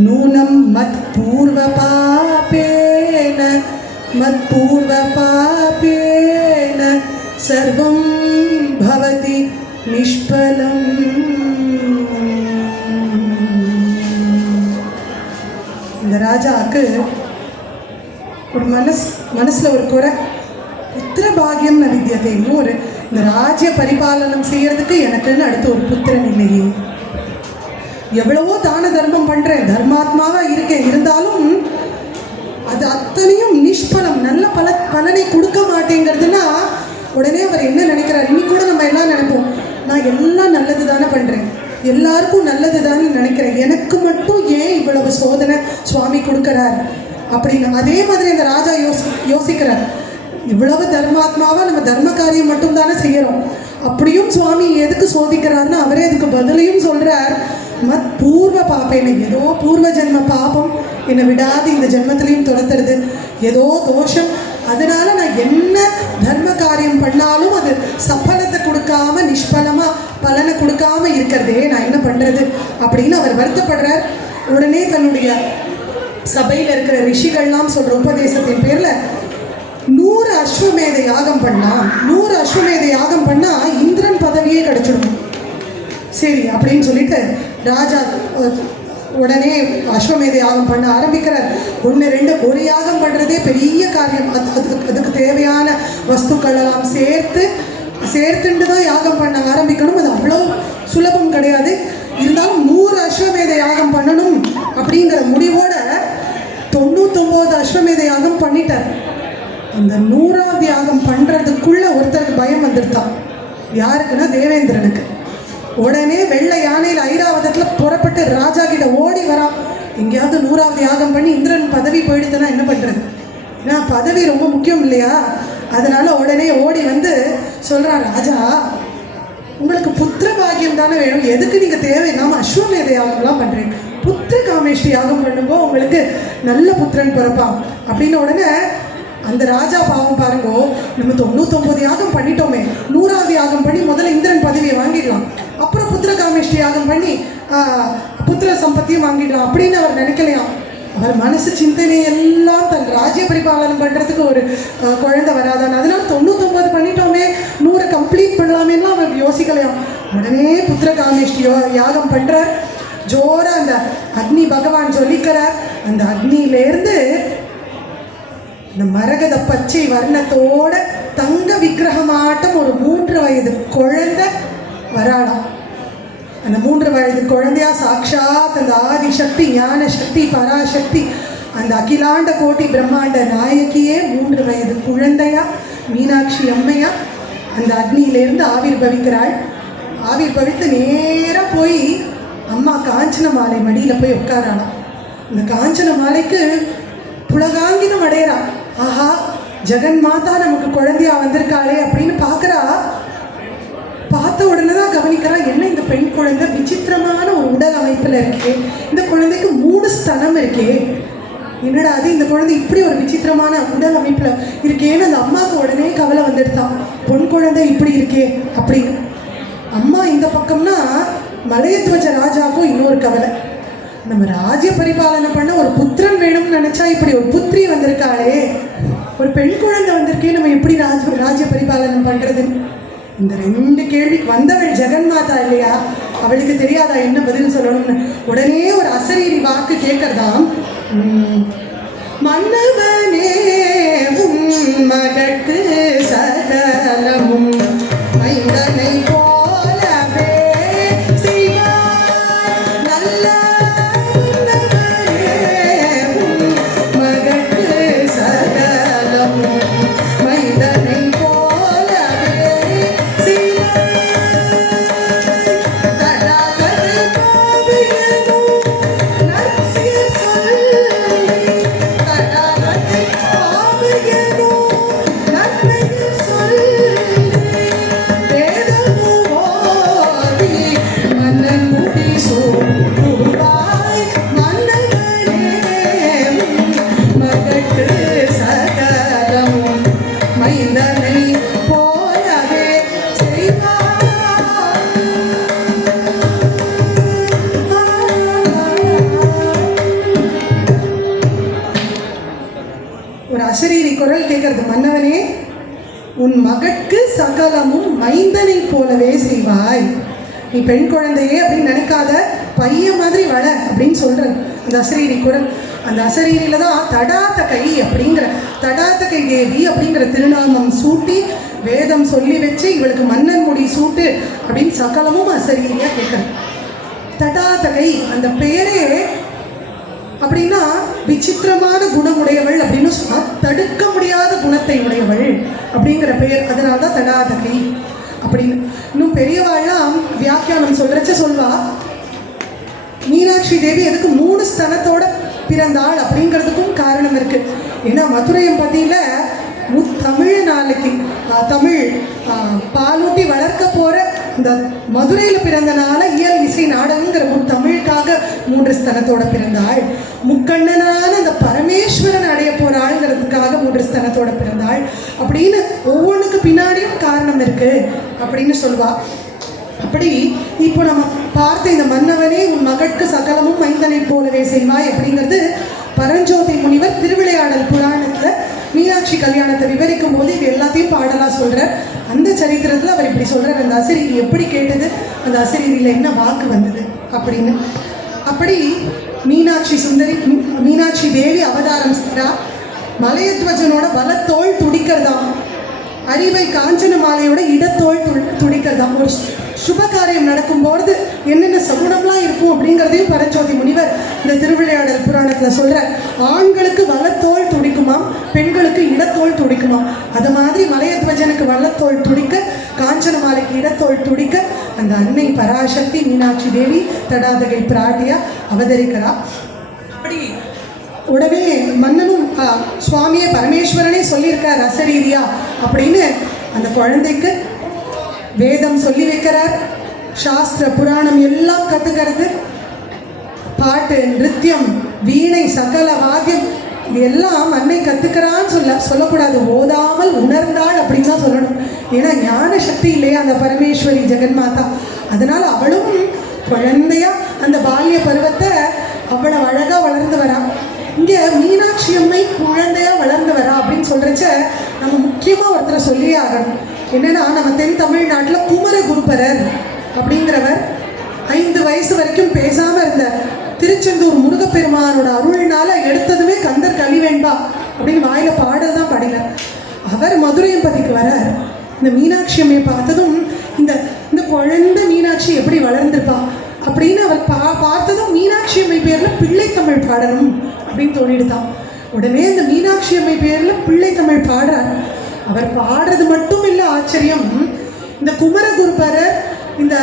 நூனம் மத்பூர்வபாபேன சர்வம் பவதி நிஷ்பலம். இந்த ராஜாவுக்கு ஒரு மனசில் ஒரு குறை, புத்திர பாகியம் ந வித்யதே. இன்னொரு இந்த ராஜ்ய பரிபாலனம் செய்யறதுக்கு எனக்குன்னு அடுத்து ஒரு புத்திரன் இல்லையே. எவ்வளவோ தான தர்மம் பண்ணுறேன், தர்மாத்மாவாக இருக்கேன், இருந்தாலும் அது அத்தனையும் நிஷ்பலம், நல்ல பலனை கொடுக்க மாட்டேங்கிறதுனா உடனே அவர் என்ன நினைக்கிறார்? இன்னைக்கு கூட நம்ம எல்லாம் நினைப்போம், நான் எல்லாம் நல்லது தானே பண்ணுறேன், எல்லாருக்கும் நல்லது தானே நினைக்கிறேன், எனக்கு மட்டும் ஏன் இவ்வளவு சோதனை சுவாமி கொடுக்குறார் அப்படின்னு. அதே மாதிரி அந்த ராஜா யோசிக்கிறார், இவ்வளவு தர்மாத்மாவாக நம்ம தர்ம காரியம் மட்டும் தானே செய்கிறோம், அப்படியும் சுவாமி எதுக்கு சோதிக்கிறாருன்னு அவரே அதுக்கு பதிலையும் சொல்கிறார். மத் பூர்வ பாப்பேன்னு, ஏதோ பூர்வ ஜென்ம பாபம் என்னை விடாது இந்த ஜென்மத்திலையும் துரத்துறது, ஏதோ தோஷம், அதனால நான் என்ன தர்ம காரியம் பண்ணாலும் அது சஃபலத்தை கொடுக்காம நிஷ்பலமாக பலனை கொடுக்காம இருக்கிறதே, நான் என்ன பண்ணுறது அப்படின்னு அவர் வருத்தப்படுறார். உடனே தன்னுடைய சபையில் இருக்கிற ரிஷிகள்லாம் சொல்கிற உபதேசத்தின் பேரில் 100 அஸ்வமேத யாகம் பண்ணலாம், 100 அஸ்வமேத யாகம் பண்ணால் இந்திரன் பதவியே கிடச்சிடும். சரி அப்படின்னு சொல்லிட்டு ராஜா உடனே அஸ்வமேத யாகம் பண்ண ஆரம்பிக்கிறார். 1 2 ஒரு யாகம் பண்ணுறதே பெரிய காரியம், அதுக்கு தேவையான வஸ்துக்கள் எல்லாம் சேர்த்துட்டு தான் யாகம் பண்ண ஆரம்பிக்கணும். அது அவ்வளோ சுலபம் கிடையாது. இருந்தாலும் 100 அஸ்வமேத யாகம் பண்ணணும் அப்படிங்கிற முடிவோட 99 அஸ்வமேத யாகம் பண்ணிட்டார். அந்த 100வது யாகம் பண்ணுறதுக்குள்ள ஒருத்தருக்கு பயம் வந்துருத்தான். யாருக்குன்னா தேவேந்திரனுக்கு. உடனே வெள்ளை யானையில் ஐராவதத்தில் புறப்பட்டு ராஜா கிட்ட ஓடி வரான். எங்கேயாவது 100வது யாகம் பண்ணி இந்திரன் பதவி போயிடுத்துனா என்ன பண்ணுறது? ஏன்னா பதவி ரொம்ப முக்கியம் இல்லையா? அதனால உடனே ஓடி வந்து சொல்கிறான், ராஜா உங்களுக்கு புத்திர பாக்கியம் தானே வேணும், எதுக்கு நீங்கள் தேவையில்லாமல் அஸ்வமேத யாகம்லாம் பண்ணுறீங்க, புத்திர காமேஷ்டி யாகம் பண்ணும்போது உங்களுக்கு நல்ல புத்திரன் பிறப்பான் அப்படின்னு. உடனே அந்த ராஜா பாவம் பாருங்கோ, நம்ம 99 யாகம் பண்ணிட்டோமே, 100வது யாகம் பண்ணி முதல்ல இந்திரன் பதவியை வாங்கிடலாம், அப்புறம் புத்திர காமேஷ்டி யாகம் பண்ணி புத்திர சம்பத்தியும் வாங்கிடலாம் அப்படின்னு அவர் நினைக்கலையாம். அவர் மனசு சிந்தனை எல்லாம் தன் ராஜ்ய பரிபாலனம் பண்ணுறதுக்கு ஒரு குழந்தை வராதான், அதனால 99 பண்ணிட்டோமே 100 கம்ப்ளீட் பண்ணலாமேலாம் அவர் யோசிக்கலையாம். உடனே புத்திர காமேஷ்டி யாகம் பண்ணுறார். ஜோராக அந்த அக்னி பகவான் சொல்லிக்கிறார். அந்த அக்னியிலேருந்து இந்த மரகத பச்சை வர்ணத்தோட தங்க விக்கிரகமாட்டம் ஒரு 3 வயது குழந்தை வராளாம். அந்த 3 வயது குழந்தையா சாட்சாத் அந்த ஆதிசக்தி, ஞான சக்தி, பராசக்தி, அந்த அகிலாண்ட கோட்டி பிரம்மாண்ட நாயகியே 3 வயது குழந்தையா மீனாட்சி அம்மையா அந்த அக்னியிலேருந்து ஆவிர்பவிக்கிறாள். ஆவிர்பவித்து நேராக போய் அம்மா காஞ்சன மாலை மடியில் போய் உட்காராளாம். இந்த காஞ்சன மாலைக்கு புலகாங்கிதம் அடையிறா. ஆஹா, ஜெகன் மாதா நமக்கு குழந்தையா வந்திருக்காளே அப்படின்னு பார்க்குறா. பார்த்த உடனே தான் கவனிக்கிறா, என்ன இந்த பெண் குழந்தை விசித்திரமான ஒரு உடல் அமைப்பில் இருக்கே, இந்த குழந்தைக்கு 3 ஸ்தனம் இருக்கே, என்னடா அது, இந்த குழந்தை இப்படி ஒரு விசித்திரமான உடல் அமைப்பில் இருக்கேன்னு அந்த அம்மாவுக்கு உடனே கவலை வந்துடுதான். பொன் குழந்தை இப்படி இருக்கே அப்படின்னு. அம்மா இந்த பக்கம்னா மலையத்வஜ ராஜாவுக்கும் இன்னொரு கவலை, நம்ம ராஜ்ய பரிபாலனை பண்ண ஒரு புத்திரன் வேணும்னு நினச்சா இப்படி ஒரு புத்திரி வந்திருக்காளே, ஒரு பெண் குழந்தை வந்திருக்கே, நம்ம எப்படி ராஜ்ய பரிபாலனம் பண்ணுறது? இந்த 2 கேள்விக்கு வந்தவள் ஜெகன்மாதா இல்லையா, அவளுக்கு தெரியாதா என்ன பதில் சொல்லணும்னு. உடனே ஒரு அசரீரி வாக்கு கேட்கறதாம். மன்னவனே மகற்கு சகலமும் மைந்தனை போலவே செய்வார் நல்ல உன் மகட்கு சகலமும் மைந்தனை போலவே செய்வாய். நீ பெண் குழந்தையே அப்படின்னு நினைக்காத, பையன் மாதிரி வள அப்படின்னு சொல்கிறேன் அந்த அசரீரி குரல். அந்த அசரீரியில் தான் தடாதகை அப்படிங்கிற தடாதகை தேவி அப்படிங்கிற திருநாமம் சூட்டி வேதம் சொல்லி வச்சு இவளுக்கு மன்னன் முடி சூட்டு அப்படின்னு சகலமும் அசரீரியாக கேட்குறேன். தடாதகை அந்த பெயரே அப்படின்னா விசித்திரமான குணமுடையவள் அப்படின்னு சொன்னால் தடுக்க முடியாத குணத்தை உடையவள் அப்படிங்கிற பெயர். அதனால தான் தடாதகை அப்படின்னு. இன்னும் பெரியவாள்லாம் வியாக்கியானம் சொல்கிறச்ச சொல்வா, மீனாட்சி தேவி எதுக்கு 3 ஸ்தனத்தோட பிறந்தாள் அப்படிங்கிறதுக்கும் காரணம் இருக்குது. ஏன்னா மதுரையம்பதியில் முத்தமிழ் நாளைக்கு தமிழ் பாலூட்டி வளர்க்க போகிற இந்த மதுரையில் பிறந்தனால இயல் இசை நாடகங்கிற முத்தமிழுக்காக 3 ஸ்தனத்தோட பிறந்தாள். முக்கண்ணனான அந்த பரமேஸ்வரன் அடைய போகிறாள்ங்கிறதுக்காக 3 ஸ்தனத்தோட பிறந்தாள் அப்படின்னு ஒவ்வொன்றுக்கு பின்னாடியும் காரணம் இருக்குது அப்படின்னு சொல்லுவாள். அப்படி இப்போ நம்ம பார்த்த இந்த மன்னவனே உன் மகட்கு சகலமும் மைந்தனை போலவே செய்வாய் அப்படிங்கிறது பரஞ்சோதி முனிவர் திருவிளையாடல் புராணத்தில் மீனாட்சி கல்யாணத்தை விவரிக்கும் போது இது எல்லாத்தையும் பாடலாக சொல்கிறார். அந்த சரித்திரத்தில் அவர் இப்படி சொல்கிறார், அந்த அசரீரி எப்படி கேட்டது, அந்த அசரீரியில் என்ன வாக்கு வந்தது அப்படின்னு. அப்படி மீனாட்சி தேவி அவதாரம் செய்கிறா. மலையத்வஜனோட வலத்தோள் துடிக்கிறதாம், அறிவை காஞ்சன மாலையோட இடத்தோள் துடிக்கிறதாம். ஒரு சுப காரியம் நடக்கும்போது என்னென்ன சகுனம்லாம் இருக்கும் அப்படிங்கிறதையும் பரஞ்சோதி முனிவர் இந்த திருவிளையாடல் புராணத்தில் சொல்கிறார். ஆண்களுக்கு வலத்தோள் துடிக்குமாம், பெண்களுக்கு இடத்தோள் துடிக்குமாம். அது மாதிரி மலையத்வஜனுக்கு வலத்தோள் துடிக்க, காஞ்சன மாலைக்கு இடத்தோள் துடிக்க அந்த அன்னை பராசக்தி மீனாட்சி தேவி தடாதகை பிராட்டியா அவதரிக்கிறா. அப்படி உடனே மன்னனும் சுவாமியை பரமேஸ்வரனே சொல்லியிருக்கார் அசரீரியா அப்படின்னு அந்த குழந்தைக்கு வேதம் சொல்லி வைக்கிறார். சாஸ்திர புராணம் எல்லாம் கற்றுக்கிறது, பாட்டு நிருத்தியம் வீணை சகல வாத்தியம் இது எல்லாம் அன்னை கற்றுக்கிறான்னு சொல்லக்கூடாது, ஓதாமல் உணர்ந்தாள் அப்படின்னு தான் சொல்லணும். ஏன்னா ஞான சக்தி இல்லையா அந்த பரமேஸ்வரி ஜெகன்மாதா. அதனால் அவளும் குழந்தையா அந்த பால்ய பருவத்தை அவ்வளோ அழகாக வளர்ந்து வரா. இங்கே மீனாட்சி அம்மை குழந்தையாக வளர்ந்து வரா அப்படின்னு சொல்கிறச்ச நம்ம முக்கியமாக ஒருத்தரை சொல்லியே ஆகணும். என்னென்னா நம்ம தென் தமிழ்நாட்டில் குமரகுருபரர் அப்படிங்கிறவர் 5 வயசு வரைக்கும் பேசாமல் இருந்தார். திருச்செந்தூர் முருகப்பெருமானோட அருள்னால எடுத்ததுமே கந்தர் கழிவேன்பா அப்படின்னு வாயில் பாடல் தான் பாடினார். அவர் மதுரையம்பதிக்கு வரார். இந்த மீனாட்சி அம்மையை பார்த்ததும் இந்த குழந்தை மீனாட்சி எப்படி வளர்ந்துருப்பா அப்படின்னு அவர் பார்த்ததும் மீனாட்சி அம்மை பேரில் பிள்ளைத்தமிழ் பாடணும் அப்படின்னு தோணிடுதான். உடனே இந்த மீனாட்சி அம்மை பேரில் பிள்ளைத்தமிழ் பாடுறார். அவர் பாடுறது மட்டும் இல்லை, ஆச்சரியம், இந்த குமரகுருபரர் இந்த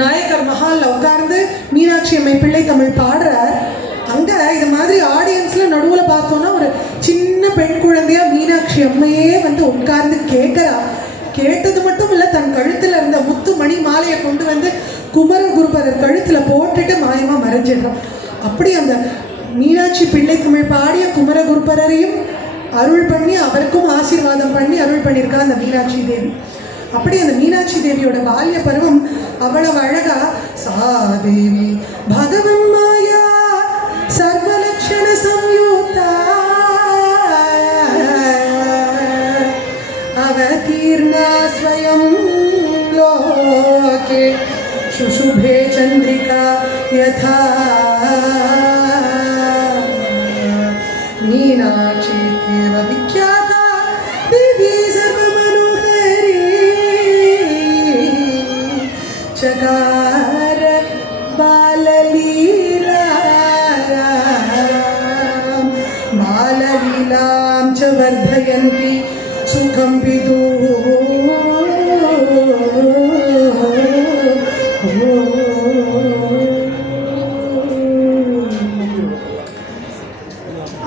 நாயக்கர் மஹாலில் உட்கார்ந்து மீனாட்சி அம்மை பிள்ளைத்தமிழ் பாடுறார். அங்கே இது மாதிரி ஆடியன்ஸில் நடுவில் பார்த்தோன்னா ஒரு சின்ன பெண் குழந்தையாக மீனாட்சி அம்மையே வந்து உட்கார்ந்து கேட்குறா. கேட்டது மட்டும் இல்லை, தன் கழுத்தில் இருந்த முத்து மணி மாலையை கொண்டு வந்து குமரகுருபரர் கழுத்தில் போட்டுட்டு மாயமாக மறைஞ்சிடுறான். அப்படி அந்த மீனாட்சி பிள்ளைத்தமிழ் பாடிய குமரகுருபரரையும் அருள் பண்ணி அவருக்கும் ஆசீர்வாதம் பண்ணி அருள் பண்ணியிருக்கா அந்த மீனாட்சி தேவி. அப்படி அந்த மீனாட்சி தேவியோட பால்ய பருவம் அவ்வளவு அழகா. சாதேவி பகவன் மாயா சர்வலக்ஷண சம்யுக்தா அவதீர்ணா ஸ்வயம் லோகே சுஷுபே சந்திரிகா யதா மீனாட்சி தேவ விக்யாதா தேவி சர்வமனோஹரி சகார பாலலீலா பாலலீலாம் ச வர்தயந்தி சுகம் விது.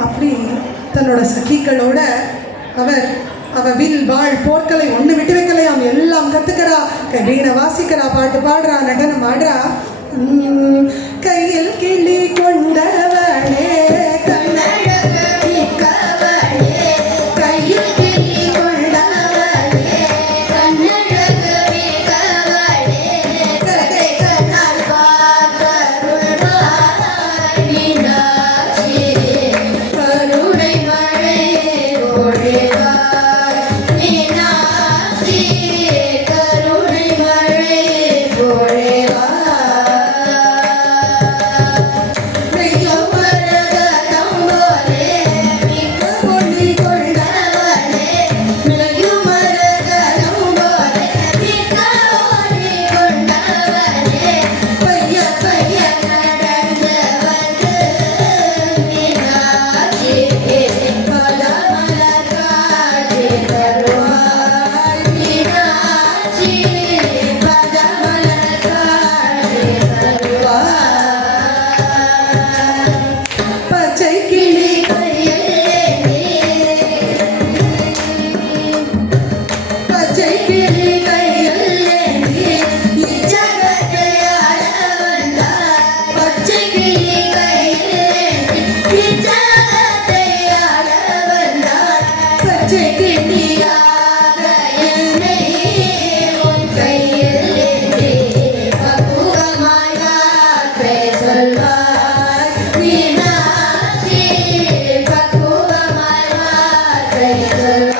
அப்படி தன்னோட சகிகளோட அவ வில் வாழ் போர்க்களை ஒன்று விட்டு வைக்கலையாம், எல்லாம் கற்றுக்கிறா. வீணை வாசிக்கிறா, பாட்டு பாடுறா, நடனம் ஆடுறா. கையில் கிளி கொண்டவளே மீனாட்சி அருள்வாய் மீனாட்சி பக்குவமாய் வார்த்தை சொல்வாய்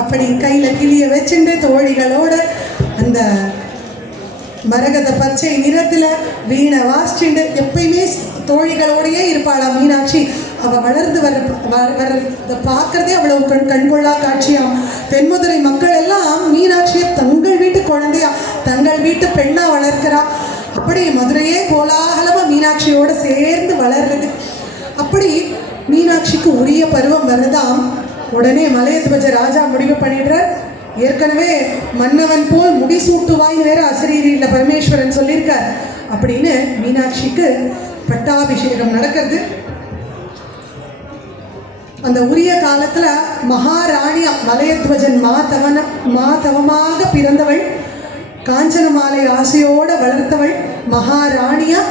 அப்படி கையில கிளிய வச்சுட்டு தோழிகளோட அந்த மரகத பச்சை நிறத்துல வீணை வாசிச்சுண்டு எப்பயுமே தோழிகளோடையே இருப்பாளா மீனாட்சி. அவள் வளர்ந்து வர்றதை பார்க்கறதே அவ்வளவு கண்கொள்ளா காட்சியாம். தென்மதுரை மக்கள் எல்லாம் மீனாட்சியை தங்கள் வீட்டு குழந்தையா தங்கள் வீட்டு பெண்ணா வளர்க்கிறா. அப்படி மதுரையே கோலாகலமா மீனாட்சியோட சேர்ந்து வளர்றது. அப்படி மீனாட்சிக்கு உரிய பருவம் வரதாம். உடனே மலையத்வஜ ராஜா முடிவு பண்ணிடுறார். ஏற்கனவே மன்னவன் போல் முடிசூட்டுவாய்னு வேற அசரீரியில் பரமேஸ்வரன் சொல்லியிருக்கார். அப்படின்னு மீனாட்சிக்கு பட்டாபிஷேகம் நடக்கிறது. அந்த உரிய காலத்துல மகாராணியா மலையத்வஜன் மாதவமாக பிறந்தவள், காஞ்சன மாலை ஆசையோட வளர்த்தவள் மகாராணியா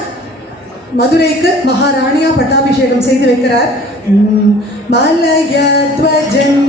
மதுரைக்கு மகாராணியா பட்டாபிஷேகம் செய்து வைக்கிறார். மலையத்வஜன்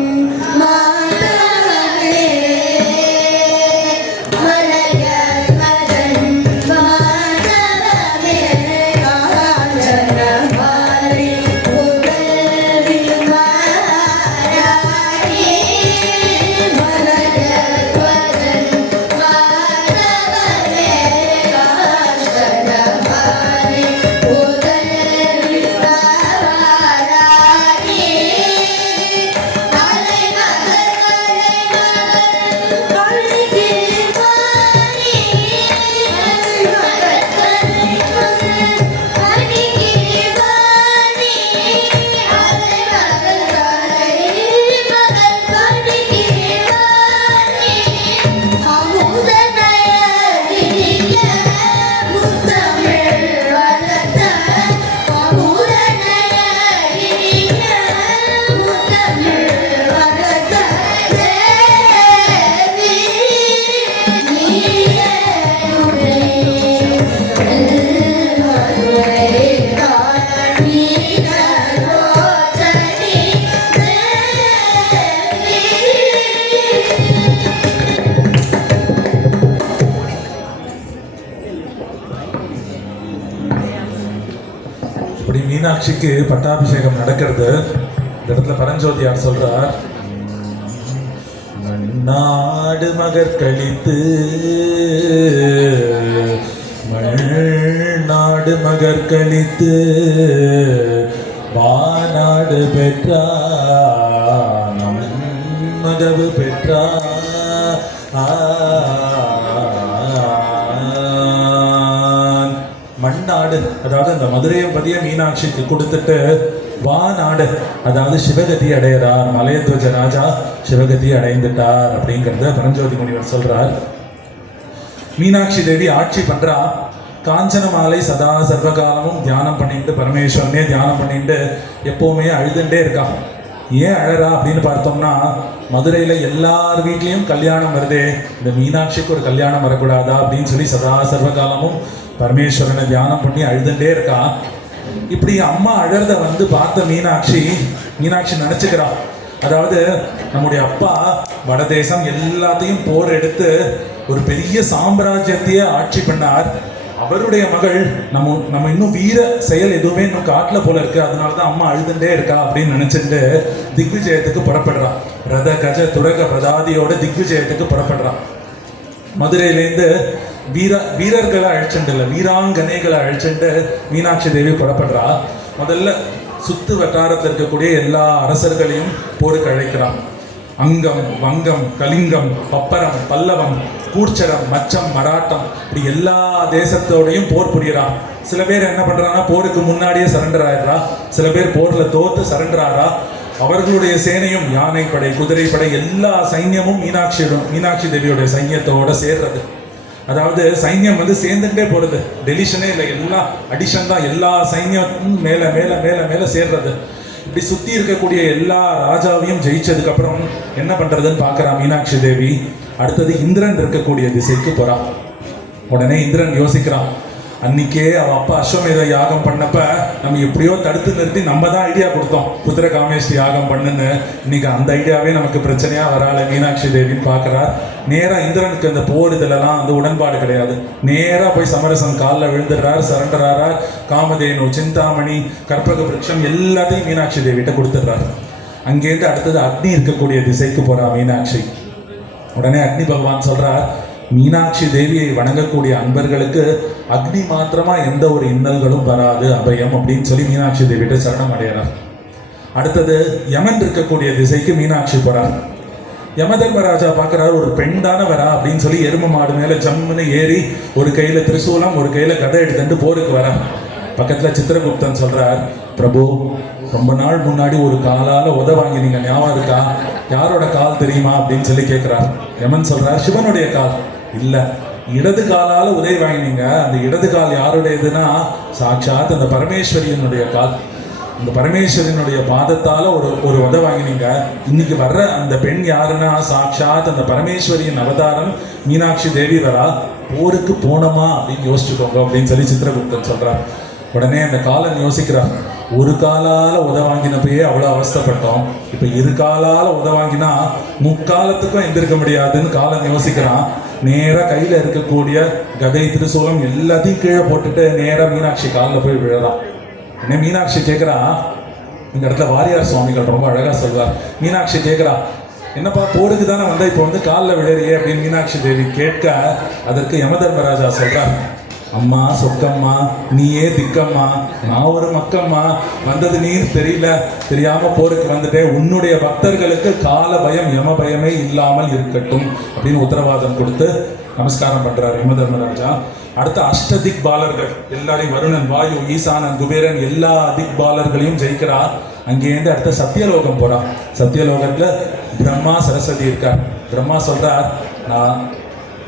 மீனாட்சிக்கு பட்டாபிஷேகம் நடக்கிறது. இந்த இடத்துல பரஞ்சோதியார் சொல்றார், மண்ணாடு மகர் கழித்து மண்ணாடு மகர் கழித்து வாநாடு பெற்றா நம் மகவு பெற்றா மண்ணாடு, அதாவது அந்த மதுரையை பதிய மீனாட்சிக்கு கொடுத்துட்டு வாநாடு, அதாவது சிவகதி அடையிறார். மலையத்வஜ ராஜா சிவகதி அடைந்துட்டார் அப்படிங்கிறத பரஞ்சோதி முனிவர் சொல்றார். மீனாட்சி தேவி ஆட்சி பண்றா. காஞ்சன மாலை சதா சர்வகாலமும் தியானம் பண்ணிட்டு பரமேஸ்வரனே தியானம் பண்ணிட்டு எப்பவுமே அழுதுண்டே இருக்கா. ஏன் அழறா அப்படின்னு பார்த்தோம்னா, மதுரையில் எல்லார் வீட்லேயும் கல்யாணம் வருதே, இந்த மீனாட்சிக்கு ஒரு கல்யாணம் வரக்கூடாதா அப்படின்னு சொல்லி சதா சர்வகாலமும் பரமேஸ்வரனை தியானம் பண்ணி அழுதுண்டே இருக்கா. இப்படி அம்மா அழறத பார்த்த மீனாட்சி நினச்சிக்கிறா, அதாவது நம்முடைய அப்பா வடதேசம் எல்லாத்தையும் போர் எடுத்து ஒரு பெரிய சாம்ராஜ்யத்தையே ஆட்சி பண்ணார். அவருடைய மகள் நம்ம இன்னும் வீர செயல் எதுவுமே இன்னும் காட்டல போல இருக்கு, அதனாலதான் அம்மா அழுதுண்டே இருக்கா அப்படின்னு நினைச்சிட்டு திக்விஜயத்துக்கு புறப்படுறா. ரத கஜ துரக பதாதியோட திக்விஜயத்துக்கு புறப்படுறா. மதுரையிலேருந்து வீரர்களை அழைச்சிட்டு இல்லை, வீராங்கனைகளை அழைச்சிட்டு மீனாட்சி தேவி புறப்படுறா. முதல்ல சுத்து வட்டாரத்தில் இருக்கக்கூடிய எல்லா அரசர்களையும் போருக்கு அழைக்கிறான். அங்கம், வங்கம், கலிங்கம், பப்பரம், பல்லவம், கூர்ச்சரம், மச்சம், மராட்டம், இப்படி எல்லா தேசத்தோடையும் போர் புரியறான். சில பேர் என்ன பண்றாங்கன்னா போருக்கு முன்னாடியே சரண்டர் ஆயிடுறா, சில பேர் போர்ல தோத்து சரண்டர் ஆறா. அவர்களுடைய சேனையும் யானைப்படை, குதிரைப்படை, எல்லா சைன்யமும் மீனாட்சி தேவியோடைய சைன்யத்தோட சேர்றது. அதாவது சைன்யம் சேர்ந்துட்டே போறது, டெலிஷனே இல்லை, எல்லாம் அடிஷன் தான். எல்லா சைன்யமும் மேல மேல மேல மேல சேர்றது. இப்படி சுத்தி இருக்கக்கூடிய எல்லா ராஜாவையும் ஜெயிச்சதுக்கு அப்புறம் என்ன பண்றதுன்னு பார்க்கறா மீனாட்சி தேவி. அடுத்தது இந்திரன் இருக்கக்கூடிய திசைக்கு போறா. உடனே இந்திரன் யோசிக்கிறான், அன்னைக்கே அவ அப்பா அஸ்வமேத யாகம் பண்ணப்ப நம்ம எப்படியோ தடுத்து நிறுத்தி நம்ம தான் ஐடியா கொடுத்தோம் புத்திர காமேஷ்டி யாகம் பண்ணுன்னு. இன்னைக்கு அந்த ஐடியாவே நமக்கு பிரச்சனையா வரால மீனாட்சி தேவின்னு பார்க்கிறார். நேரா இந்திரனுக்கு அந்த போர் இதெல்லாம் அந்த உடன்பாடு கிடையாது. நேரா போய் சமரசம் காலில் விழுந்துடுறார், சரண்டராரார். காமதேனு, சிந்தாமணி, கற்பக விருட்சம் எல்லாத்தையும் மீனாட்சி தேவிகிட்ட கொடுத்துடுறாரு. அங்கேருந்து அடுத்தது அக்னி இருக்கக்கூடிய திசைக்கு போறா மீனாட்சி. உடனே அக்னி பகவான் சொல்றார், மீனாட்சி தேவியை வணங்கக்கூடிய அன்பர்களுக்கு அக்னி மாத்திரமா எந்த ஒரு இன்னல்களும் வராது, அபயம் அப்படின்னு சொல்லி மீனாட்சி தேவிகிட்ட சரணம் அடைகிறார். அடுத்தது யமன் இருக்கக்கூடிய திசைக்கு மீனாட்சி போறார். யமதர்மராஜா பார்க்கிறார், ஒரு பெண் தானே வரா அப்படின்னு சொல்லி எரும மாடு மேல ஜம்முன்னு ஏறி ஒரு கையில திரிசூலம் ஒரு கையில கதை எடுத்துட்டு போருக்கு வர. பக்கத்துல சித்திரகுப்தன் சொல்றார், பிரபு ரொம்ப நாள் முன்னாடி ஒரு காலால உத வாங்கினீங்க, ஞாபகம் இருக்கா? யாரோட கால் தெரியுமா அப்படின்னு சொல்லி கேட்கிறார். யமன் சொல்றார், சிவனுடைய கால். இல்ல, இடது காலால உதவி வாங்கினீங்க. அந்த இடது கால் யாருடையதுன்னா சாட்சாத் அந்த பரமேஸ்வரியனுடைய கால். அந்த பரமேஸ்வரனுடைய பாதத்தால ஒரு உத வாங்கினீங்க. இன்னைக்கு வர்ற அந்த பெண் யாருன்னா சாட்சாத் அந்த பரமேஸ்வரியின் அவதாரம் மீனாட்சி தேவி வரா. போருக்கு போனோமா அப்படின்னு யோசிச்சுக்கோங்க அப்படின்னு சொல்லி சித்திரகுப்தன் சொல்றார். உடனே அந்த காலன் யோசிக்கிறார், ஒரு காலால உத வாங்கினப்பயே அவ்வளோ அவஸ்தப்பட்டோம், இப்போ இரு காலால உத வாங்கினா முக்காலத்துக்கும் எந்திருக்க முடியாதுன்னு காலன் யோசிக்கிறான். நேராக கையில் இருக்கக்கூடிய கதை திரிசூலம் எல்லாத்தையும் கீழே போட்டுட்டு நேராக மீனாட்சி காலில் போய் விழறான். உடனே மீனாட்சி கேட்குறா, இந்த இடத்துல வாரியார் சுவாமிகள் ரொம்ப அழகாக சொல்வார். மீனாட்சி கேட்குறா, என்னப்பா போருக்கு தானே வந்தால் இப்போ காலில் விழறியே அப்படின்னு மீனாட்சி தேவி கேட்க, அதற்கு யமதர்மராஜா சொல்கிறார், அம்மா சொக்கம்மா, நீயே திக்கம்மா, நான் ஒரு மக்கம்மா, வந்தது நீர் தெரியாம போருக்கு வந்துட்டேன், உன்னுடைய பக்தர்களுக்கு கால பயம் யம பயமே இல்லாமல் இருக்கட்டும் அப்படின்னு உத்தரவாதம் கொடுத்து நமஸ்காரம் பண்றார் யமதர்மராஜா. அடுத்த அஷ்ட திக் பாலர்கள் எல்லாரையும், வருணன், வாயு, ஈசானன், குபேரன், எல்லா திக் பாலர்களையும் ஜெயிக்கிறார். அங்கேருந்து அடுத்த சத்தியலோகம் போறான். சத்தியலோகத்துல பிரம்மா சரஸ்வதி இருக்கார். பிரம்மா சொல்றார், நான்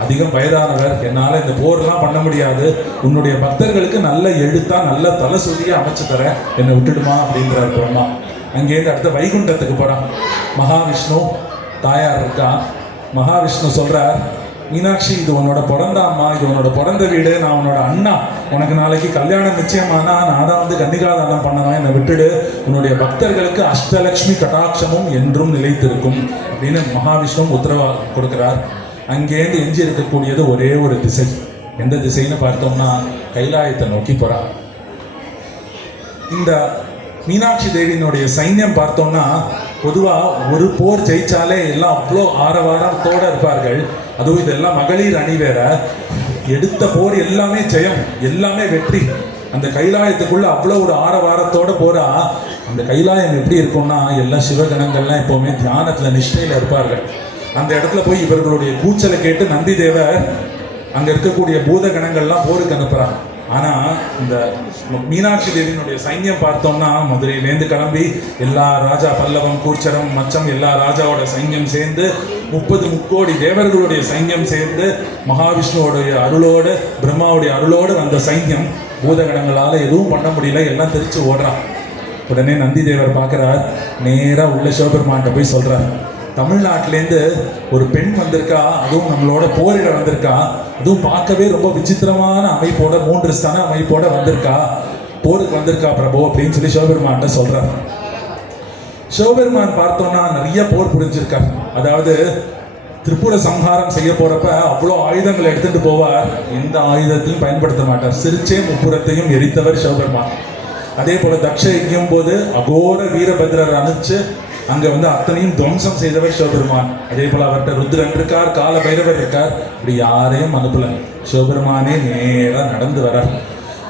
அதிகம் வயதானவர், என்னால் இந்த போர்லாம் பண்ண முடியாது, உன்னுடைய பக்தர்களுக்கு நல்ல எழுத்தா நல்ல தலை சொல்லியே அமைச்சு தரேன், என்னை விட்டுடுமா அப்படின்றார் பிரம்மா. அங்கேருந்து அடுத்த வைகுண்டத்துக்கு போகிறான். மகாவிஷ்ணு தாயார் இருக்கா. மகாவிஷ்ணு சொல்கிறார், மீனாட்சி இது உன்னோட பிறந்த அம்மா, இது உன்னோட பிறந்த வீடு, நான் உன்னோட அண்ணா, உனக்கு நாளைக்கு கல்யாணம் நிச்சயமானா நான் தான் கன்னிகாதானம் பண்ணணும், என்னை விட்டுடு, உன்னுடைய பக்தர்களுக்கு அஷ்டலக்ஷ்மி கடாட்சமும் என்றும் நிலைத்திருக்கும் அப்படின்னு மகாவிஷ்ணு உத்தரவாதம் கொடுக்கிறார். அங்கேருந்து எஞ்சி இருக்கக்கூடியது ஒரே ஒரு திசை. எந்த திசைன்னு பார்த்தோம்னா கைலாயத்தை நோக்கி போறா. இந்த மீனாட்சி தேவியினுடைய சைன்யம் பார்த்தோம்னா பொதுவாக ஒரு போர் ஜெயிச்சாலே எல்லாம் அவ்வளோ ஆரவாரத்தோடு இருப்பார்கள். அதுவும் இதெல்லாம் மகளிர் அணி வேற. எடுத்த போர் எல்லாமே ஜெயம், எல்லாமே வெற்றி. அந்த கைலாயத்துக்குள்ள அவ்வளோ ஒரு ஆரவாரத்தோட போறா. அந்த கைலாயம் எப்படி இருக்கும்னா எல்லா சிவகணங்கள்லாம் எப்போவுமே தியானத்தில் நிஷ்டையில் இருப்பார்கள். அந்த இடத்துல போய் இவர்களுடைய கூச்சலை கேட்டு நந்தி தேவர் அங்கே இருக்கக்கூடிய பூத கணங்கள்லாம் போருக்கு அனுப்புகிறாங்க. ஆனால் இந்த மீனாட்சி தேவியினுடைய சைன்யம் பார்த்தோம்னா மதுரையிலேருந்து கிளம்பி எல்லா ராஜா, பல்லவம், கூர்ச்சரம், மச்சம், எல்லா ராஜாவோட சைன்யம் சேர்ந்து 30 முக்கோடி தேவர்களுடைய சைன்யம் சேர்ந்து மகாவிஷ்ணுவோடைய அருளோடு பிரம்மாவுடைய அருளோடு வந்த சைன்யம் பூதகணங்களால் எதுவும் பண்ண முடியல, எல்லாம் தெரிச்சு ஓடுறான். உடனே நந்தி தேவர் பார்க்குறார், நேராக உள்ள சிவபெருமான்கிட்ட போய் சொல்கிறார், தமிழ்நாட்டிலேருந்து ஒரு பெண் வந்திருக்கா, அதுவும் நம்மளோட போரிட வந்திருக்கா, அதுவும் பார்க்கவே ரொம்ப விசித்திரமான அமைப்போட 3 ஸ்தன அமைப்போட வந்திருக்கா, போருக்கு வந்திருக்கா பிரபு அப்படின்னு சொல்லி சிவபெருமான்கிட்ட சொல்றார். சிவபெருமான் பார்த்தோம்னா நிறைய போர் புரிஞ்சிருக்கார். அதாவது திரிபுர சம்ஹாரம் செய்ய போறப்ப அவ்வளோ ஆயுதங்களை எடுத்துட்டு போவார். எந்த ஆயுதத்தையும் பயன்படுத்த மாட்டார். சிரிச்சே முப்புறத்தையும் எரித்தவர் சிவபெருமான். அதே போல தக்ஷ யஜ்ஞம் போது அகோர வீரபத்ரர் அனுப்பிச்சு அங்க அத்தனையும் துவம்சம் செய்தவர் சிவபெருமான். அதே போல அவர்கிட்ட ருத்ரன் இருக்கார், கால பைரவர் இருக்கார். இப்படி யாரையும் அனுப்பல. சிவபெருமானே நேரா நடந்து வரார்.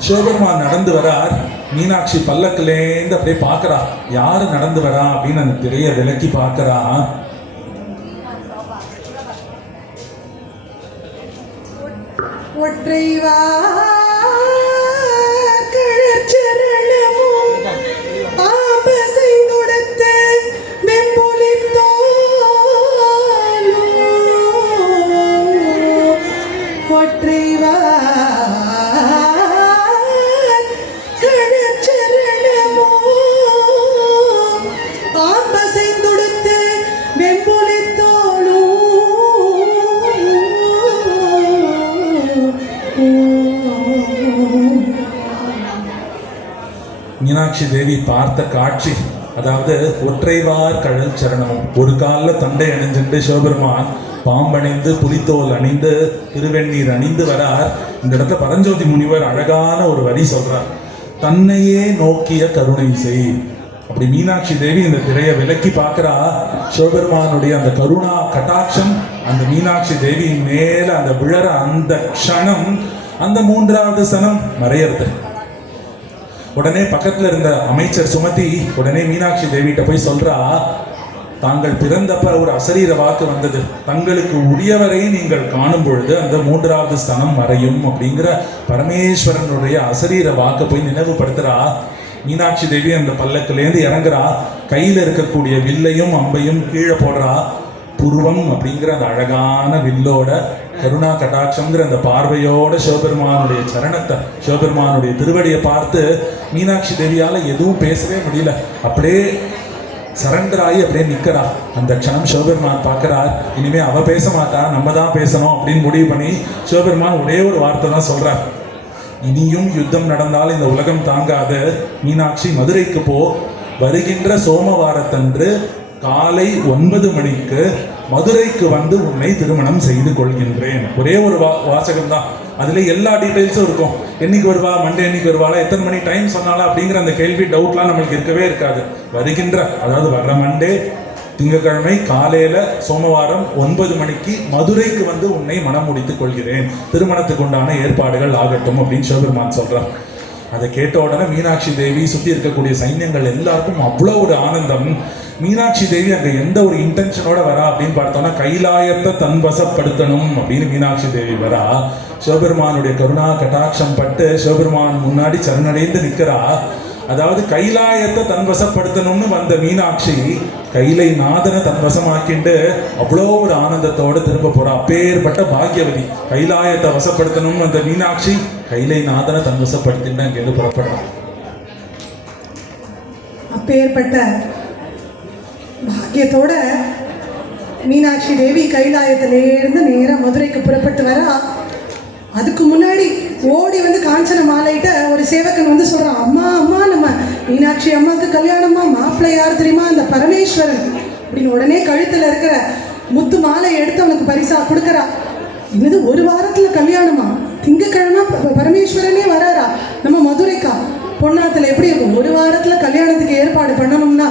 சிவபெருமான் நடந்து வரார். மீனாட்சி பல்லக்கிலேந்து அப்படியே பார்க்கறா, யாரு நடந்து வரா அப்படின்னு அந்த திரைய விலக்கி பார்க்கறா. மீனாட்சி தேவி பார்த்த காட்சி, அதாவது ஒற்றைவார் கழல் சரணமும். ஒரு காலில் தண்டை அணிஞ்சுட்டு சிவபெருமான் பாம்பணிந்து புலித்தோல் அணிந்து திருவெண்ணீர் அணிந்து வரார். இந்த இடத்துல பரஞ்சோதி முனிவர் அழகான ஒரு வரி சொல்றார், தன்னையே நோக்கிய கருணை செய். அப்படி மீனாட்சி தேவி இந்த திரையை விலக்கி பார்க்கிறா. சிவபெருமானுடைய அந்த கருணா கட்டாட்சம் அந்த மீனாட்சி தேவியின் மேல அந்த விழற அந்த க்ஷணம், அந்த மூன்றாவது சனம் மறையறது. உடனே பக்கத்துல இருந்த அமைச்சர் சுமதி உடனே மீனாட்சி தேவிகிட்ட போய் சொல்றா, தாங்கள் பிறந்தப்ப ஒரு அசரீர வாக்கு வந்தது, தங்களுக்கு உரியவரை நீங்கள் காணும் பொழுது அந்த மூன்றாவது ஸ்தனம் மறையும் அப்படிங்கிற பரமேஸ்வரனுடைய அசரீர வாக்கை போய் நினைவுபடுத்துறா. மீனாட்சி தேவி அந்த பல்லக்கிலேருந்து இறங்குறா. கையில் இருக்கக்கூடிய வில்லையும் அம்பையும் கீழே போடுறா. புருவம் அப்படிங்கிற அந்த அழகான வில்லோட கருணா கட்டாட்சம்ங்கிற அந்த பார்வையோட சிவபெருமானுடைய சரணத்தை, சிவபெருமானுடைய திருவடியை பார்த்து மீனாட்சி தேவியால் எதுவும் பேசவே முடியல. அப்படியே சரண்டர் ஆகி அப்படியே நிற்கிறா. அந்த க்ஷணம் சிவபெருமான் பார்க்குறார், இனிமே அவ பேச மாட்டா, நம்ம தான் பேசணும் அப்படின்னு முடிவு பண்ணி சிவபெருமான் ஒரே ஒரு வார்த்தை தான் சொல்றார், இனியும் யுத்தம் நடந்தால் இந்த உலகம் தாங்காது, மீனாட்சி மதுரைக்கு போ, வருகின்ற சோமவாரத்தன்று காலை 9 மணிக்கு மதுரைக்கு வந்து உன்னை திருமணம் செய்து கொள்கின்றேன். ஒரே ஒரு வாசகம் தான், அதுல எல்லா டீட்டெயில்ஸும் இருக்கும். என்னைக்கு வருவா, மண்டே என்னைக்கு வருவாளா, எத்தனை மணி டைம் சொன்னாலா அப்படிங்கிற அந்த கேள்வி டவுட்லாம் நம்மளுக்கு இருக்கவே இருக்காது. வருகின்ற, அதாவது வர்ற மண்டே திங்கக்கிழமை காலையில சோமவாரம் 9 மணிக்கு மதுரைக்கு வந்து உன்னை மனம் முடித்துக் கொள்கிறேன், திருமணத்துக்கு உண்டான ஏற்பாடுகள் ஆகட்டும் அப்படின்னு சிவபெருமான் சொல்றான். அதை கேட்ட உடனே மீனாட்சி தேவி சுற்றி இருக்கக்கூடிய சைன்யங்கள் எல்லாருக்கும் அவ்வளோ ஒரு ஆனந்தம். மீனாட்சி தேவி அங்கே எந்த ஒரு இன்டென்ஷனோட வரா அப்படின்னு பார்த்தோம்னா, கைலாயத்தை தன்வசப்படுத்தணும் அப்படின்னு மீனாட்சி தேவி வரா. சிவபெருமானுடைய கருணா கட்டாட்சம் பட்டு சிவபெருமான் முன்னாடி சரணடைந்து நிற்கிறா. அதாவது கைலாயத்தை தன்வசப்படுத்தணும்னு வந்த மீனாட்சி கைலை நாதனை தன்வசமாக்கிண்டு அவ்வளோ ஒரு ஆனந்தத்தோடு திரும்ப போறா. அப்பேற்பட்ட பாக்யவதி. கைலாயத்தை வசப்படுத்தணும்னு வந்த மீனாட்சி கைலை நாதனை தன்வசப்படுத்தின்னு அங்கேருந்து புறப்படுறான். அப்பேற்பட்ட பாக்கியத்தோட மீனாட்சி தேவி கைலாயத்திலேருந்து நேராக மதுரைக்கு புறப்பட்டு வரா. அதுக்கு முன்னாடி ஓடி வந்து காஞ்சன மாலையிட்ட ஒரு சேவகன் வந்து சொல்கிறான், அம்மா அம்மா நம்ம மீனாட்சி அம்மாவுக்கு கல்யாணமா, மாப்பிள்ளை யார் தெரியுமா, அந்த பரமேஸ்வரன் அப்படின்னு. உடனே கழுத்தில் இருக்கிற முத்து மாலை எடுத்து அவனுக்கு பரிசா கொடுக்குறா. என்னது, ஒரு வாரத்தில் கல்யாணமா, திங்கக்கிழமை பரமேஸ்வரனே வராரா நம்ம மதுரைக்கா, பொன்னாத்தில் எப்படி இருக்கும், ஒரு வாரத்தில் கல்யாணத்துக்கு ஏற்பாடு பண்ணணும்னா.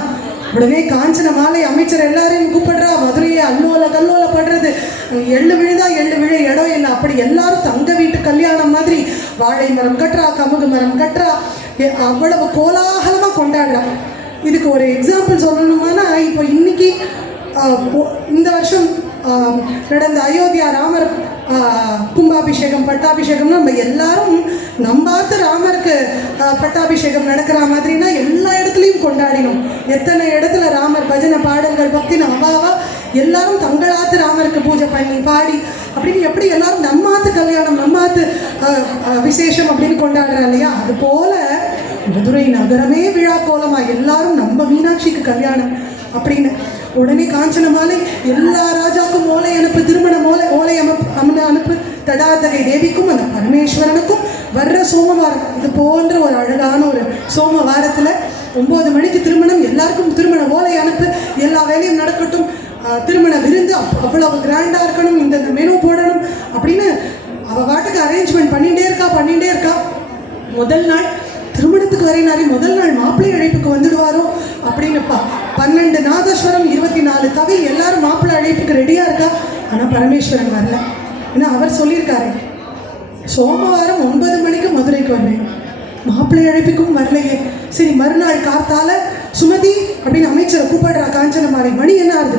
உடனே காஞ்சன மாலை அமைச்சர் எல்லாரையும் கூப்பிடுறா. மதுரையை அல்லோல கல்லோல படுறது, எள்ளு விழுதா எள்ளு விழ இடம் இல்லை. அப்படி எல்லாரும் தங்க வீட்டு கல்யாணம் மாதிரி வாழை மரம் கட்டுறா, கமுகு மரம் கட்டுறா, அவ்வளவு கோலாகலமாக கொண்டாடுறா. இதுக்கு ஒரு எக்ஸாம்பிள் சொல்லணுமானா, இப்போ இன்னைக்கு இந்த வருஷம் நடந்த அயோத்தியா ராமர் கும்பாபிஷேகம் பட்டாபிஷேகம்னா நம்ம எல்லாரும் நம்பாத்து ராமருக்கு பட்டாபிஷேகம் நடக்கிற மாதிரினா எல்லா இடத்துலையும் கொண்டாடினோம். எத்தனை இடத்துல ராமர் பஜனை பாடல்கள் பக்தி அவாவா எல்லாரும் தங்களாத்து ராமருக்கு பூஜை பண்ணி பாடி அப்படின்னு எப்படி எல்லாரும் நம்மாத்து கல்யாணம் நம்மாத்து விசேஷம் அப்படின்னு கொண்டாடுறா இல்லையா. அது போல மதுரை நகரமே விழா கோலமா எல்லாரும் நம்ம மீனாட்சிக்கு கல்யாணம் அப்படின்னு. உடனே காஞ்சன மாலை எல்லா ராஜாக்கும் ஓலை அனுப்பு, திருமண ஓலை அனுப்பு, தடாதகை தேவிக்கும் அந்த பரமேஸ்வரனுக்கும் வர்ற சோமவாரம் இது போன்ற ஒரு அழகான ஒரு சோமவாரத்தில் 9 மணிக்கு திருமணம், எல்லாருக்கும் திருமண ஓலை அனுப்பு, எல்லா வேலையும் நடக்கட்டும். திருமண விருந்து அவ்வளவு கிராண்டாக இருக்கணும், இந்த மெனு போடணும் அப்படின்னு அவள் வாட்டுக்கு அரேஞ்ச்மெண்ட் பண்ணிகிட்டே இருக்கா. முதல் நாள் திருமணத்துக்கு வரையினாரி முதல் நாள் மாப்பிள்ளை அழைப்புக்கு வந்துடுவாரோ அப்படின்னுப்பா. 12 நாதஸ்வரம் 24 தவில் எல்லாரும் மாப்பிள்ளை அழைப்புக்கு ரெடியாக இருக்கா. ஆனால் பரமேஸ்வரன் வரல. ஏன்னா அவர் சொல்லியிருக்காரு, சோமவாரம் 9 மணிக்கு மதுரைக்கு வருவேன், மாப்பிள்ளை அழைப்புக்கும் வரலையே. சரி, மறுநாள் காத்தால சுமதி அப்படின்னு அமைச்சரை கூப்பிடுறா காஞ்சனமாலை. மணி என்ன ஆகுது?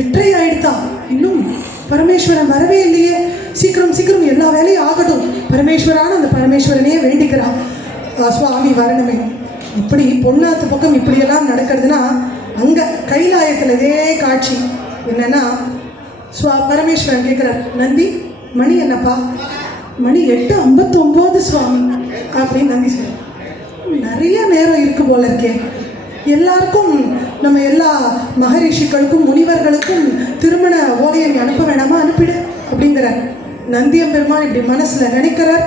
8:30 ஆயிடுதா. இன்னும் பரமேஸ்வரன் வரவே இல்லையே. சீக்கிரம் எல்லா வேலையும் ஆகட்டும். பரமேஸ்வரான அந்த பரமேஸ்வரனையே வேண்டிக்கிறான், சுவாமி வரணுமே. இப்படி பொன்னாத்து பக்கம் இப்படியெல்லாம் நடக்கிறதுனா அங்கே கைலாயத்தில் இதே காட்சி என்னன்னா, பரமேஸ்வரன் கேட்குறார், நந்தி மணி என்னப்பா? மணி 8:59 சுவாமி அப்படின்னு நந்தி சொல்ல. நிறைய நேரம் இருக்கு போல இருக்கே. எல்லாருக்கும் நம்ம எல்லா மகரிஷிகளுக்கும் முனிவர்களுக்கும் திருமண ஓலையை அனுப்ப வேணாமா? அனுப்பிடு அப்படிங்கிறார். நந்தியம் பெருமான் இப்படி மனசில் நினைக்கிறார்.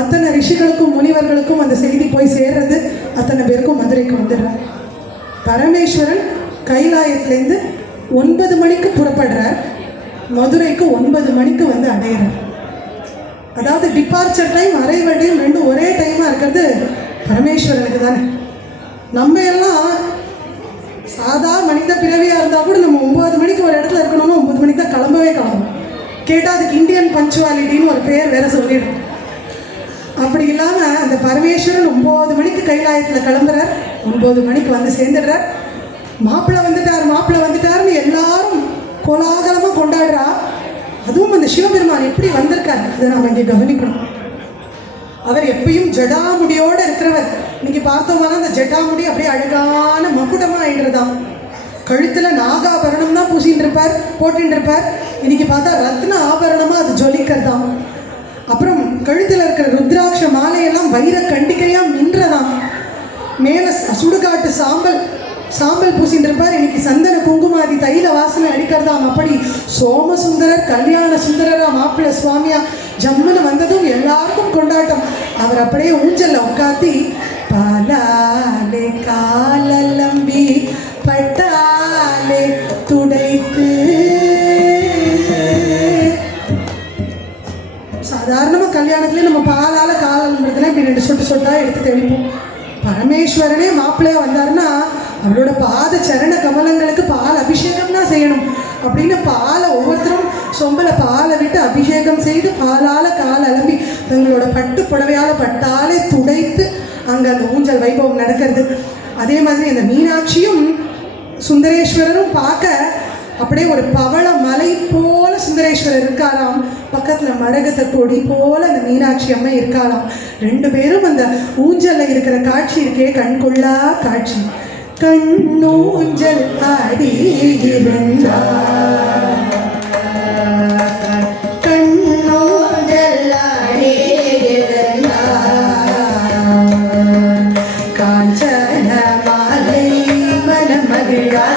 அத்தனை ரிஷிகளுக்கும் முனிவர்களுக்கும் அந்த செய்தி போய் சேர்றது. அத்தனை பேருக்கும் மதுரைக்கு வந்துடுறார். பரமேஸ்வரன் கைலாயத்திலேருந்து 9 மணிக்கு புறப்படுறார். மதுரைக்கு 9 மணிக்கு வந்து அடையிறார். அதாவது டிபார்ச்சர் டைம் அரைவல் டைம் ரெண்டும் ஒரே டைமாக இருக்கிறது பரமேஸ்வரனுக்கு தானே. நம்ம எல்லாம் சாதா மனித பிறவியாக இருந்தால் கூட நம்ம 9 மணிக்கு ஒரு இடத்துல இருக்கணும்னா 9 மணிக்கு தான் கிளம்பணும். கேட்டால் அதுக்கு இந்தியன் பஞ்சுவாலிட்டின்னு ஒரு பேர் வேற சொல்லிடும். அப்படி இல்லாமல் அந்த பரமேஸ்வரன் 9 மணிக்கு கைலாயத்தில் கிளம்புறார். 9 மணிக்கு வந்து சேர்ந்துடுறார். மாப்பிள்ளை வந்துட்டாருன்னு எல்லாரும் கோலாகலமாக கொண்டாடுறா. அதுவும் அந்த சிவபெருமான் எப்படி வந்திருக்காரு அதை நாம் இங்கே கவனிக்கணும். அவர் எப்பயும் ஜடாமுடியோடு இருக்கிறவர். இன்னைக்கு பார்த்தோம்னா அந்த ஜடாமுடி அப்படியே அழகான மகுடமாக ஆயிடுறதாம். கழுத்தில் நாகாபரணம் தான் போட்டுட்டு இருப்பார். இன்னைக்கு பார்த்தா ரத்ன ஆபரணமாக அது ஜொலிக்கிறதாம். அப்புறம் கழுத்தில் இருக்கிற ருத்ராட்ச மாலையெல்லாம் வைர கண்டிக்கையாக மின்றதாம். மேலே சுடுகாட்டு சாம்பல் பூசிட்டு இருப்பார். இன்னைக்கு சந்தன குங்குமாதி தைல வாசனை அடிக்கிறதாம். அப்படி சோமசுந்தரர் கல்யாண சுந்தரரா மாப்பிள்ளை சுவாமியா ஜம்முன்னு வந்ததும் எல்லாருக்கும் கொண்டாட்டம். அவர் அப்படியே ஊஞ்சல்ல உட்காத்தி பாலாலே காலம்பி பட்டாலே துடைத்து. சாதாரணமாக கல்யாணத்துலேயே நம்ம பாலால் காலம்புறதுல இப்படி 2 சொட்டு சொட்டாக எடுத்து தெளிப்போம். பரமேஸ்வரனே மாப்பிள்ளையாக வந்தாருன்னா அவரோட பாத சரண கமலங்களுக்கு பால் அபிஷேகம் தான் செய்யணும் அப்படின்னு பாலை ஒவ்வொருத்தரும் சொம்பல பாலை விட்டு அபிஷேகம் செய்து பாலால் கால் அலம்பி தங்களோட பட்டு புடவையால் பட்டாலே துடைத்து அங்கே அந்த ஊஞ்சல் வைபவம் நடக்கிறது. அதே மாதிரி அந்த மீனாட்சியும் சுந்தரேஸ்வரரும் பார்க்க அப்படியே ஒரு பவள மலை போல சுந்தரேஸ்வரர் இருக்காராம். பக்கத்தில் மடகத்தை கொடி போல அந்த மீனாட்சி அம்மை இருக்காராம். 2 பேரும் அந்த ஊஞ்சலில் இருக்கிற காட்சி இருக்கே கண்கொள்ளா காட்சி. கண்ணூஞ்சல் ஆடி இருந்தார், கண்ணூஞ்சல் ஆடி இருந்தார், காஞ்சன மாலை மனமகிழார்.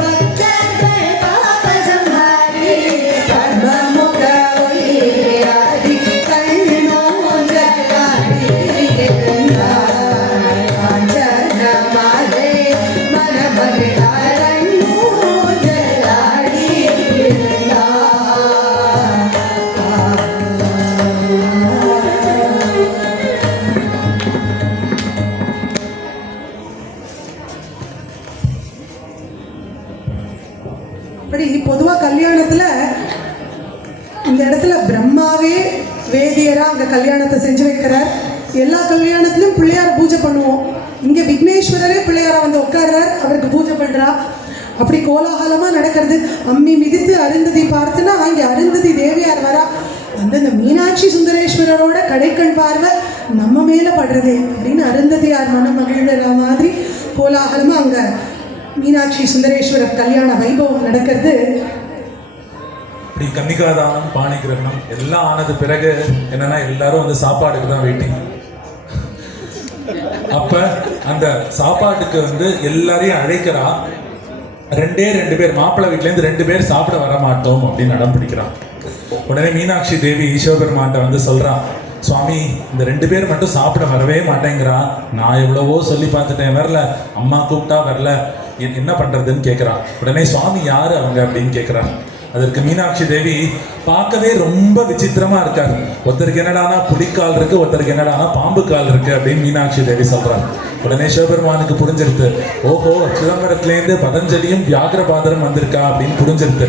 பக்தர்கள் பாப சம்ஹாரி இயராக அங்கே கல்யாணத்தை செஞ்சு வைக்கிறார். எல்லா கல்யாணத்துலையும் பிள்ளையார் பூஜை பண்ணுவோம். இங்கே விக்னேஸ்வரரே பிள்ளையாரை வந்து உட்கார்றார், அவருக்கு பூஜை பண்ணுறா. அப்படி கோலாகலமாக நடக்கிறது. அம்மி மிதித்து அருந்ததி பார்த்துன்னா அங்கே அருந்ததி தேவியார் வரா. வந்து இந்த மீனாட்சி சுந்தரேஸ்வரரோட கடைக்கண் பார்வை நம்ம மேலே படுறதே அப்படின்னு அருந்ததியார் மன மகிழ்கிற மாதிரி கோலாகலமாக அங்கே மீனாட்சி சுந்தரேஸ்வரர் கல்யாண வைபவம் நடக்கிறது. இப்படி கன்னிகாதானம், பாணி கிரகணம் எல்லாம் ஆனது பிறகு என்னன்னா எல்லாரும் வந்து சாப்பாடுக்கு தான் வெயிட்டிங். அப்ப அந்த சாப்பாட்டுக்கு வந்து எல்லாரையும் அழைக்கிறா. ரெண்டு பேர் மாப்பிள்ளை வீட்டிலேருந்து 2 பேர் சாப்பிட வர மாட்டோம் அப்படின்னு அடம் பிடிக்கிறான். உடனே மீனாட்சி தேவி சிவபெருமான்கிட்ட வந்து சொல்றான், சுவாமி இந்த 2 பேர் மட்டும் சாப்பிட வரவே மாட்டேங்கிறான். நான் எவ்வளவோ சொல்லி பார்த்துட்டேன், வரல. அம்மா கூப்பிட்டா வரல, என்ன பண்றதுன்னு கேட்குறான். உடனே சுவாமி யாரு அவங்க அப்படின்னு கேட்குறான். அதற்கு மீனாட்சி தேவி பார்க்கவே ரொம்ப விசித்திரமா இருக்காரு. ஒருத்தருக்கு என்னடானா புலிக்கால் இருக்கு, ஒருத்தருக்கு என்னடானா பாம்பு கால் இருக்கு அப்படின்னு மீனாட்சி தேவி சொல்றாரு. உடனே சிவபெருமானுக்கு புரிஞ்சிருது, ஓஹோ சிதம்பரத்துலேருந்து பதஞ்சலியும் வியாகிரபாதரும் வந்திருக்கா அப்படின்னு புரிஞ்சிருது.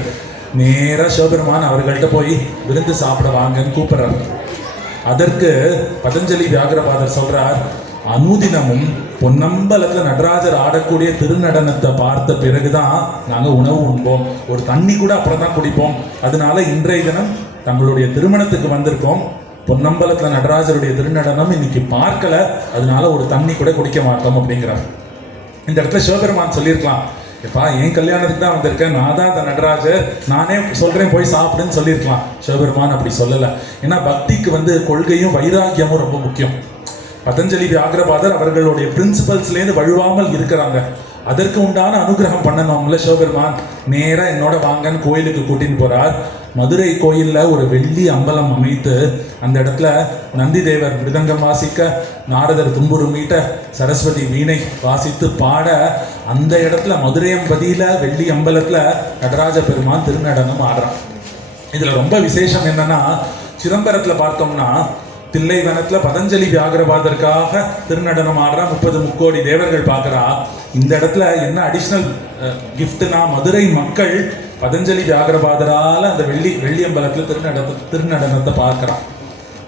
நேராக சிவபெருமான் அவர்கள்ட்ட போய் விருந்து சாப்பிட வாங்கன்னு கூப்பிடுறாரு. அதற்கு பதஞ்சலி வியாகிரபாதர் சொல்றார், அனுதினமும் பொன்னம்பலத்தில் நடராஜர் ஆடக்கூடிய திருநடனத்தை பார்த்த பிறகுதான் நாங்கள் உணவு உண்போம், ஒரு தண்ணி கூட அப்புறம் தான் குடிப்போம். அதனால இன்றைய தினம் தங்களுடைய திருமணத்துக்கு வந்திருக்கோம், பொன்னம்பலத்தில் நடராஜருடைய திருநடனம் இன்னைக்கு பார்க்கல, அதனால ஒரு தண்ணி கூட குடிக்க மாட்டோம் அப்படிங்கிறார். இந்த இடத்துல சிவபெருமான் சொல்லியிருக்கலாம், எப்பா என் கல்யாணத்துக்கு தான் வந்திருக்கேன், நான் தான் அந்த நடராஜர், நானே சொல்கிறேன் போய் சாப்பிடுன்னு சொல்லியிருக்கலாம். சிவபெருமான் அப்படி சொல்லலை. ஏன்னா பக்திக்கு வந்து கொள்கையும் வைராக்கியமும் ரொம்ப முக்கியம். பதஞ்சலி வியாகிரபாதர் அவர்களுடைய பிரின்சிபல்ஸ்லேருந்து வழுவாமல் இருக்கிறாங்க. அதற்கு உண்டான அனுகிரகம் பண்ணணும்ல சிவபெருமான். நேராக என்னோட வாங்கன்னு கோயிலுக்கு கூட்டின்னு போகிறார். மதுரை கோயிலில் ஒரு வெள்ளி அம்பலம் அமைத்து அந்த இடத்துல நந்தி தேவர் மிருதங்கம் வாசிக்க, நாரதர் தும்புரு மீட்ட, சரஸ்வதி வீணை வாசித்து பாட, அந்த இடத்துல மதுரையம்பதியில் வெள்ளி அம்பலத்தில் நடராஜ பெருமான் திருநடனம் ஆடுறான். இதில் ரொம்ப விசேஷம் என்னன்னா, சிதம்பரத்தில் பார்த்தோம்னா தில்லைவனத்தில் பதஞ்சலி வியாகிரபாதருக்காக திருநடனம் ஆடுறா, 30 முக்கோடி தேவர்கள் பார்க்குறா. இந்த இடத்துல என்ன அடிஷ்னல் கிஃப்ட்னா, மதுரை மக்கள் பதஞ்சலி வியாகிரபாதரால் அந்த வெள்ளியம்பலத்தில் திருநடனத்தை பார்க்குறான்.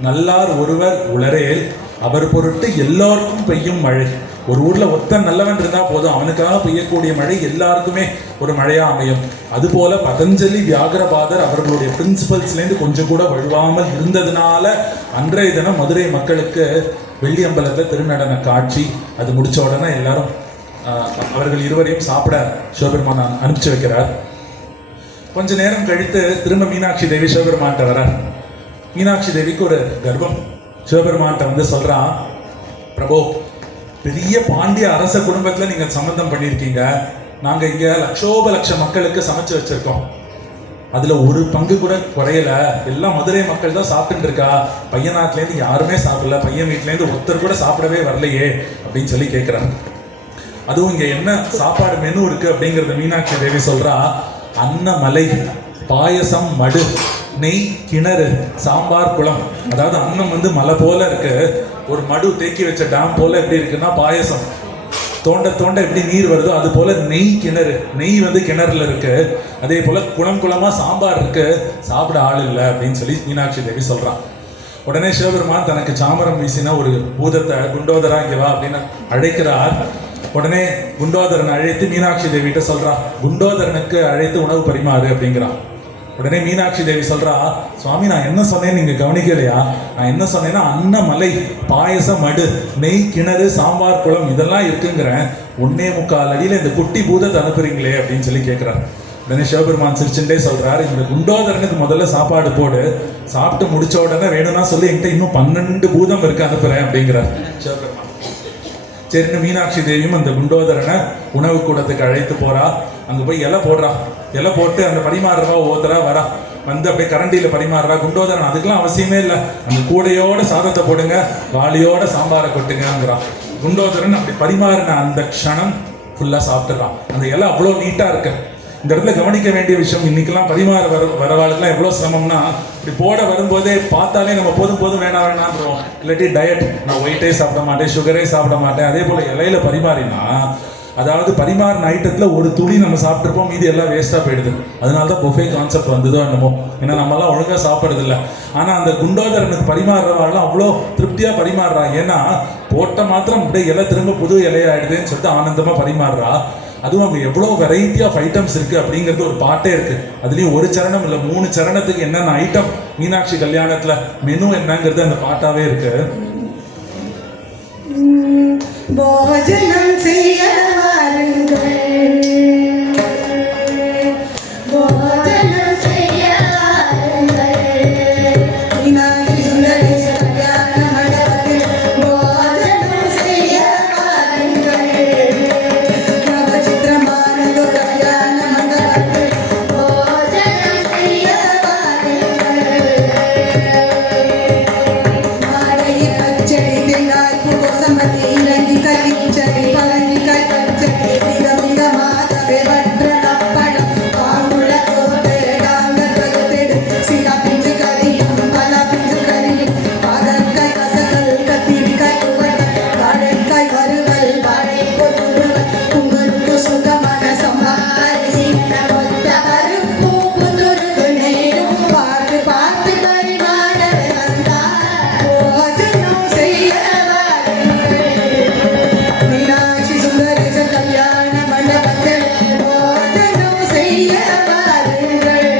நல்லார் ஒருவர் உளரேல் அவர் பொருட்டு எல்லோருக்கும் பெய்யும் மழை. ஒரு ஊரில் ஒருத்தன் நல்லவன் இருந்தால் போதும், அவனுக்காக பெய்யக்கூடிய மழை எல்லாருக்குமே ஒரு மழையாக அமையும். அதுபோல பதஞ்சலி வியாகிரபாதர் அவர்களுடைய பிரின்சிபல்ஸ்லேருந்து கொஞ்சம் கூட வழுவாமல் இருந்ததுனால அன்றைய தினம் மதுரை மக்களுக்கு வெள்ளியம்பலத்தில் திருநடன காட்சி. அது முடித்த உடனே எல்லாரும் அவர்கள் இருவரையும் சாப்பிட சிவபெருமான் அனுப்பிச்சு வைக்கிறார். கொஞ்ச நேரம் கழித்து திரும்ப மீனாட்சி தேவி சிவபெருமான்கிட்ட வரார். மீனாட்சி தேவிக்கு ஒரு கர்ப்பம். சிவபெருமான்கிட்ட வந்து சொல்கிறான், பிரபு பெரிய பாண்டிய அரச குடும்பத்தில் நீங்கள் சம்மந்தம் பண்ணியிருக்கீங்க, நாங்கள் இங்கே லட்சோபலட்ச மக்களுக்கு சமைச்சு வச்சுருக்கோம், அதில் ஒரு பங்கு கூட குறையல, எல்லாம் மதுரை மக்கள் தான் சாப்பிட்டு இருக்கா, பையனாட்டிலேருந்து யாருமே சாப்பிடல, பையன் வீட்டிலேருந்து ஒருத்தர் கூட சாப்பிடவே வரலையே அப்படின்னு சொல்லி கேட்குறாங்க. அதுவும் இங்கே என்ன சாப்பாடு மெனு இருக்குது அப்படிங்கிறத மீனாட்சி தேவி சொல்கிறா, அன்னமலை, பாயசம், மடு, நெய், கிணறு, சாம்பார், குளம். அதாவது அன்னம் வந்து மலை போல இருக்கு, ஒரு மடு தேக்கி வச்ச டேம் போல எப்படி இருக்குன்னா பாயசம், தோண்ட தோண்ட எப்படி நீர் வருதோ அது போல நெய், கிணறு, நெய் வந்து கிணறுல இருக்கு, அதே போல குளமா சாம்பார் இருக்கு, சாப்பிட ஆள் இல்லை அப்படின்னு சொல்லி மீனாட்சி தேவி சொல்றான். உடனே சிவபெருமான் தனக்கு சாமரம் வீசின ஒரு பூதத்தை, குண்டோதரா இங்கே வா அப்படின்னு அழைக்கிறார். உடனே குண்டோதரனை அழைத்து மீனாட்சி தேவிகிட்ட சொல்றா, குண்டோதரனுக்கு அழைத்து உணவு பரிமாறு அப்படிங்கிறான். உடனே மீனாட்சி தேவி சொல்றா, சுவாமி நான் என்ன சொன்னேன்னு நீங்க கவனிக்கலையா? நான் என்ன சொன்னேன்னா அன்னமலை, பாயசம், மடு, நெய், கிணறு, சாம்பார், குளம் இதெல்லாம் இருக்குங்கிறேன், 1.25 அடியில் இந்த குட்டி பூதத்தை அனுப்புறீங்களே அப்படின்னு சொல்லி கேட்குறாரு. உடனே சிவபெருமான் சிரிச்சுட்டே சொல்றாரு, இந்த குண்டோதரனுக்கு முதல்ல சாப்பாடு போடு, சாப்பிட்டு முடிச்ச உடனே வேணும்னா சொல்லி என்கிட்ட இன்னும் 12 பூதம் இருக்கு அனுப்புறேன் அப்படிங்கிறார் சிவபெருமான். சரின்னு மீனாட்சி தேவியும் அந்த குண்டோதரனை உணவு கூடத்துக்கு அழைத்து போறா. அங்கே போய் இலை போடுறா. இலை போட்டு அந்த பரிமாறுறவா ஒவ்வொருத்தரா வரா, வந்து அப்படியே கரண்டியில் பரிமாறுறா. குண்டோதரன் அதுக்கெல்லாம் அவசியமே இல்லை, அந்த கூடையோட சாதத்தை போடுங்க, வாளியோட சாம்பாரை கொட்டுங்கிறான். குண்டோதரன் அப்படி பரிமாறின அந்த க்ஷணம் ஃபுல்லாக சாப்பிட்டுறான். அந்த இலை அவ்வளோ நீட்டாக இருக்கு. இந்த இடத்துல கவனிக்க வேண்டிய விஷயம், இன்னைக்கெல்லாம் பரிமாற வரவாளுக்கெல்லாம் எவ்வளோ சிரமம்னா, இப்படி போட வரும்போதே பார்த்தாலே நம்ம போதும் வேணான்றோம். இல்லாட்டி டயட், நான் ஒயிட்டே சாப்பிட மாட்டேன், சுகரே சாப்பிட மாட்டேன். அதே போல் இலையில பரிமாறினா அதாவது பரிமாறின ஐட்டத்தில் ஒரு துளி நம்ம சாப்பிட்ருப்போம், மீதி எல்லாம் வேஸ்ட்டாக போயிடுது. அதனால தான் புஃபே கான்செப்ட் வந்ததோ என்னமோ. ஏன்னா நம்மலாம் ஒழுங்காக சாப்பிட்றதில்ல. ஆனால் அந்த குண்டோதரனுக்கு பரிமாறுறவாள்லாம் அவ்வளோ திருப்தியாக பரிமாறுறா. ஏன்னா போட்ட மாத்திரம் அப்படியே இலை திரும்ப புது இலையாயிடுதுன்னு சொல்லிட்டு ஆனந்தமாக பரிமாறுறா. அதுவும் அங்கே எவ்வளோ வெரைட்டி ஆஃப் ஐட்டம்ஸ் இருக்குது அப்படிங்கிறது ஒரு பாட்டே இருக்குது. அதுலேயும் ஒரு சரணம் இல்லை, 3 சரணத்துக்கு என்னென்ன ஐட்டம் மீனாட்சி கல்யாணத்தில் மெனு என்னங்கிறது அந்த பாட்டாவே இருக்குது. போஜனம் செய்ய வாருங்கள், போஜனம் செய்ய வாருங்கள், மீனாட்சி சுந்தரேச கல்யாண மண்டபத்தில் போஜனம் செய்ய வாருங்கள், நவசித்திரமானதோ கல்யாண மண்டபத்தில் போஜனம் செய்ய வாருங்கள், மாலை பச்சடி தேங்காய் பூ கோசம்பத்தி கலிச்சடி பழனிக்காய் பச்சடி வித விதமாகவே வற்ற அப்பளம் பாங்குள தோடு டாங்கர் பகுத்தெடு சில பிஞ்சு கறியும் பல பிஞ்சு கறியும் பாகற்காய் கசகல் கத்திரிக்காய் துவட்டல் வாழைக்காய் வறுவல் வாழைக்கொத்துருவல் உங்களுக்கு சுகமான சம்பாரிசி ஒத்த பருப்பு புதுருக்கு நேரும் பார்த்து பார்த்து பரிமாற வந்தார் போஜனம் செய்ய மீனாட்சி சுந்தரேச கல்யாண மண்டபத்தில் போஜனம் செய்ய வாருங்கள்,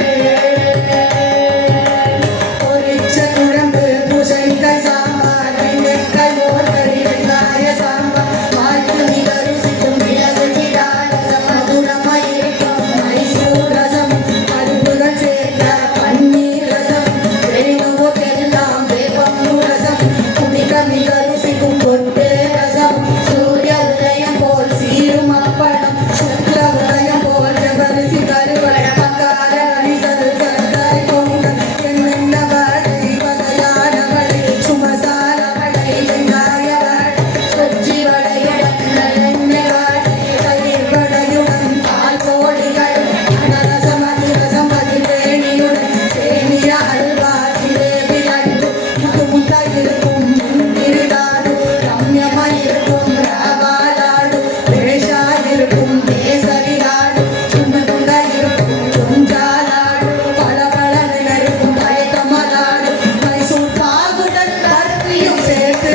பொரிச்ச குழம்பு பூசணிக்காய் சாம்பார் வெண்டைக்காய் மோர்கறி வெங்காய சாம்பார் மாய்க்கு மிக ருசிக்கும் மிளகு கிடாரசம் மதுரமாயிருக்கும் மைசூர் ரசம் பருப்புகள் சேர்த்த பன்னீர் ரசம் வேணுவோக்கெல்லாம் வேப்பம்பூ ரசம் குடிக்க மிக ருசிக்கும் கொட்டு ரசம் சூரிய உதயம் போல் சீரும் அப்பளம் சுக்ல உதயம் போல் ஜபரிசி கருவடை பக்கார அரிசல் சர்க்கரை பொங்கல் என்னென்ன வடை வகையான வடை சுமசார வடை வெங்காய வடை சொஜ்ஜி வடையுடன் நல்லெண்ணெய் வடை தயிர் வடையுடன் பால் கோழிகள் அனரசம் அதிரசம் பதிவேணியுடன் சேமிய அல்வா ஜிலேபி லட்டு முத்து முத்தாய் இருக்கும் முந்திரி லாடு ரம்யமாயிருக்கும் ரவா லாடு பேஷாயிருக்கும் கேசரி லாடு துண்டு துண்டாயிருக்கும் குஞ்சா லாடு பளபளவென இருக்கும் பயக்கம லாடு மைசூர் பாகுடன் பருத்தியும் சேர்த்து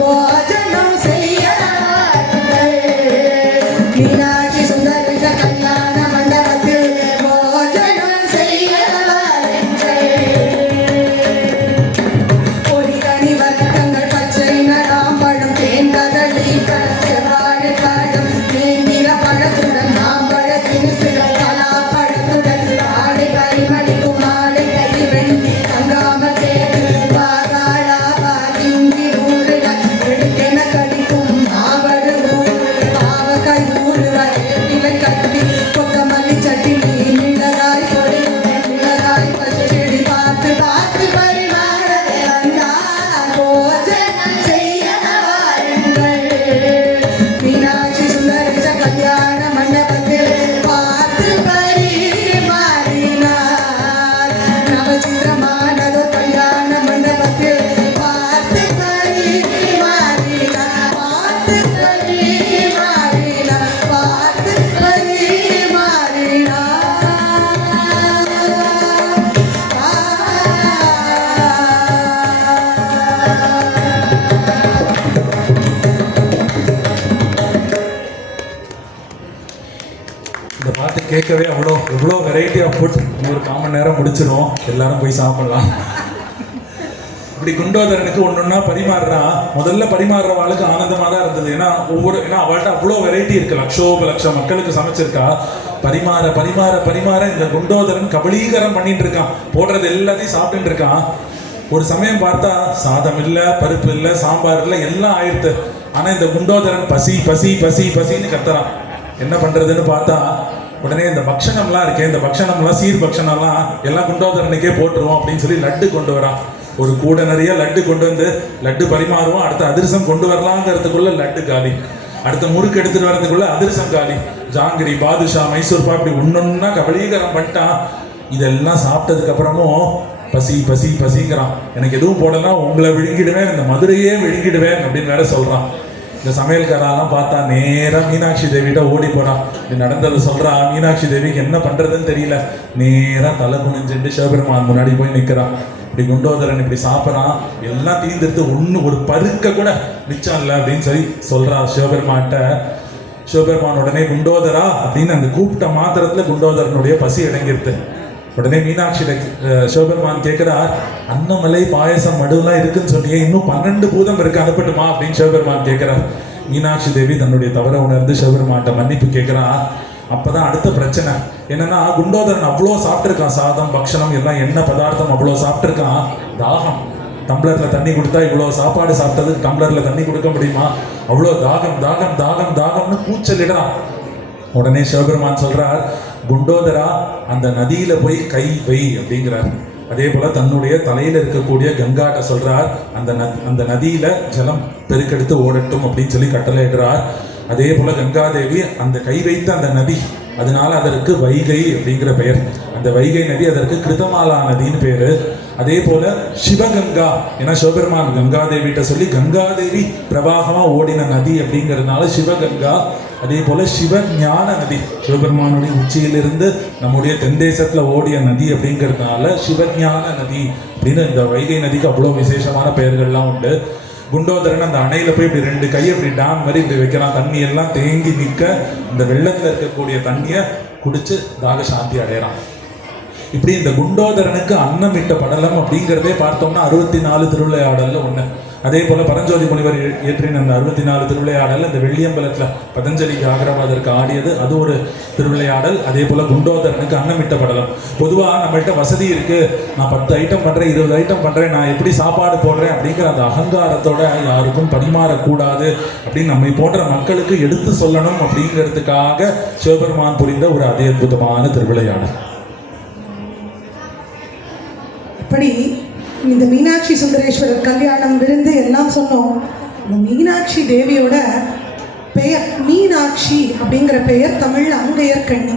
போஜனம் செய்ய வாருங்கள், மீனாட்சி சுந்தரேச கல்யாண மண்டபத்தில் போஜனம் செய்ய வாருங்கள், பொரிகனி வர்க்கங்கள் பச்சை நடாம்பழம் தேன் கதளி செவ்வாழை பழம் நேந்திர பழத்துடன் மாம்பழ தினுசுகள் பலாப்பழத்துடன் ஆடை கைமடிக்கும் ஆடை கைவெண்ணி தங்காம தேடு பாகாளா பாதிங்கி ஊறுகள் எடுக்கென கடிக்கும் மாவடு ஊறு பாவக்காய் ஊறுகாய் வேப்பிலை கட்டி கொத்தமல்லி சட்டினி மிளகாய் பொடி மிளகாய் பச்சடி பார்த்து பார்த்து பரிமாற வந்தார் போஜனம் செய்ய வாருங்கள், மீனாட்சி சுந்தரேச கல்யாண மண்டபத்தில் பார்த்து பரிமாறினார், நவசித்திரமானதோ கல்யாண மண்டபத்தில் பார்த்து பரிமாறினார், பார்த்து பரிமாறினார், பார்த்து பரிமாறினார். இந்த பாட்டு கேட்கவே எவ்வளோ வெரைட்டி ஆஃப் ஃபுட். ஒரு 1 மணி நேரம் முடிச்சிடும், எல்லாரும் போய் சாப்பிடலாம். இப்படி குண்டோதரனுக்கு ஒன்றொன்னா பரிமாறுறா. முதல்ல பரிமாறுறவாளுக்கு ஆனந்தமாக தான் இருந்தது. ஏன்னா அவள்கிட்ட அவ்வளோ வெரைட்டி இருக்கு, லட்சம் மக்களுக்கு சமைச்சிருக்கா. பரிமாற பரிமாற பரிமாற இந்த குண்டோதரன் கபலீகரம் பண்ணிட்டு இருக்கான், போடுறது எல்லாத்தையும் சாப்பிட்டுட்டு இருக்கான். ஒரு சமயம் பார்த்தா சாதம் இல்லை, பருப்பு இல்லை, சாம்பார் இல்லை, எல்லாம் ஆயிடுத்து. ஆனால் இந்த குண்டோதரன் பசி பசி பசி பசின்னு கத்துறான். என்ன பண்ணுறதுன்னு பார்த்தா உடனே இந்த பக்ஷணம்லாம் இருக்கே, இந்த பக்ஷணம்லாம் சீர் பக்ஷணம்லாம் எல்லாம் குண்டோதரனுக்கே போட்டுருவோம் அப்படின்னு சொல்லி லட்டு கொண்டு வரான். ஒரு கூட நிறைய லட்டு கொண்டு வந்து லட்டு பரிமாறுவோம். அடுத்த அதிரசம் கொண்டு வரலாங்கிறதுக்குள்ள லட்டு காலி, அடுத்த முறுக்கு எடுத்துட்டு வரதுக்குள்ள அதிரசம் காலி. ஜாங்கிரி, பாதுஷா, மைசூர் பா இப்படி ஒன்னொன்னா கபலீகரம் பண்ணிட்டான். இதெல்லாம் சாப்பிட்டதுக்கு அப்புறமும் பசி பசி பசிங்கிறான். எனக்கு எதுவும் போடலாம், உங்களை விழுங்கிடுவேன், இந்த மதுரையே விழுங்கிடுவேன் அப்படின்னு வேற சொல்றான். இந்த சமையல்காரெல்லாம் பார்த்தா நேராக மீனாட்சி தேவிகிட்ட ஓடி போகிறான். இது நடந்ததை சொல்கிறா. மீனாட்சி தேவிக்கு என்ன பண்ணுறதுன்னு தெரியல. நேராக தலை குனிஞ்சுட்டு சிவபெருமான் முன்னாடி போய் நிற்கிறான். இப்படி குண்டோதரன் இப்படி சாப்பிட்றான். எல்லாம் தீர்ந்துட்டு ஒரு பருக்க கூட மிச்சம் இல்லை அப்படின்னு சொல்கிறா சிவபெருமான்கிட்ட. சிவபெருமான் உடனே குண்டோதரா அப்படின்னு அந்த கூப்பிட்ட மாத்திரத்தில் குண்டோதரனுடைய பசி அடங்கிருது. உடனே மீனாட்சி சிவபெருமான் கேட்கிறார், அன்னமலை பாயசம் மடுலாம் இருக்குன்னு சொன்னீங்க, இன்னும் 12 பூதம் இருக்கு, அனுப்பட்டுமா அப்படின்னு சிவபெருமான் கேட்கிறார். மீனாட்சி தேவி தன்னுடைய தவறை உணர்ந்து சிவபெருமான்கிட்ட மன்னிப்பு கேட்கிறார். அப்பதான் அடுத்த பிரச்சனை என்னன்னா, குண்டோதரன் அவ்வளோ சாப்பிட்டுருக்கான், சாதம் பக்ஷணம் எல்லாம் என்ன பதார்த்தம் அவ்வளோ சாப்பிட்டுருக்கான். தாகம், டம்ளர்ல தண்ணி கொடுத்தா இவ்வளோ சாப்பாடு சாப்பிட்டதுக்கு டம்ளர்ல தண்ணி கொடுக்க முடியுமா? அவ்வளோ தாகம் தாகம் தாகம் தாகம்னு கூச்சலிடுறான். உடனே சிவபெருமான் சொல்றார், குண்டோதரா அந்த நதியில போய் கை வை அப்படிங்கிறார். அதே போல தன்னுடைய தலையில இருக்கக்கூடிய கங்காட்ட சொல்றார், அந்த நதியில ஜலம் பெருக்கெடுத்து ஓடட்டும் அப்படின்னு சொல்லி கட்டளையிடுறார். அதே போல கங்காதேவி அந்த கை வைத்த அந்த நதி, அதனால அதற்கு வைகை அப்படிங்கிற பெயர். அந்த வைகை நதி அதற்கு கிருதமாலா நதின்னு பேரு. அதே போல சிவகங்கா, ஏன்னா சிவபெருமான் கங்காதேவிட்ட சொல்லி கங்காதேவி பிரவாகமா ஓடின நதி அப்படிங்கிறதுனால சிவகங்கா. அதே போல சிவஞான நதி, சிவபெருமானுடைய உச்சியிலிருந்து நம்முடைய தென்தேசத்துல ஓடிய நதி அப்படிங்கிறதுனால சிவஞான நதி அப்படின்னு இந்த வைகை நதிக்கு அவ்வளோ விசேஷமான பெயர்கள்லாம் உண்டு. குண்டோதரன் அந்த அணையில போய் இப்படி 2 கையை இப்படி டேம் மாதிரி இப்படி வைக்கிறான். தண்ணி எல்லாம் தேங்கி நிற்க இந்த வெள்ளத்துல இருக்கக்கூடிய தண்ணியை குடிச்சு தாக சாந்தி அடையறான். இப்படி இந்த குண்டோதரனுக்கு அன்னமிட்ட படலம் அப்படிங்கிறதே பார்த்தோம்னா 64 திருவிளையாடல்ல ஒண்ணு. அதே போல பரஞ்சோதி முனிவர் இயற்றின அந்த 64 திருவிளையாடல் இந்த வெள்ளியம்பலத்துல பதஞ்சலிக்கு ஆகிரவாதருக்கு ஆடியது, அது ஒரு திருவிளையாடல். அதே போல குண்டோதரனுக்கு அன்னமிட்ட படலம். பொதுவா நம்மள்கிட்ட வசதி இருக்கு, நான் 10 ஐட்டம் பண்றேன், 20 ஐட்டம் பண்றேன், நான் எப்படி சாப்பாடு போடுறேன் அப்படிங்கிற அந்த அகங்காரத்தோட யாருக்கும் பரிமாறக்கூடாது அப்படின்னு நம்மை போன்ற மக்களுக்கு எடுத்து சொல்லணும் அப்படிங்கிறதுக்காக சிவபெருமான் புரிந்த ஒரு அதி அற்புதமான திருவிளையாடல். இப்படி இந்த மீனாட்சி சுந்தரேஸ்வரர் கல்யாணம் விருந்து எல்லாம் சொன்னோம். இந்த மீனாட்சி தேவியோட பெயர் மீனாட்சி அப்படிங்கிற பெயர் தமிழில் அங்கையர்கண்ணி.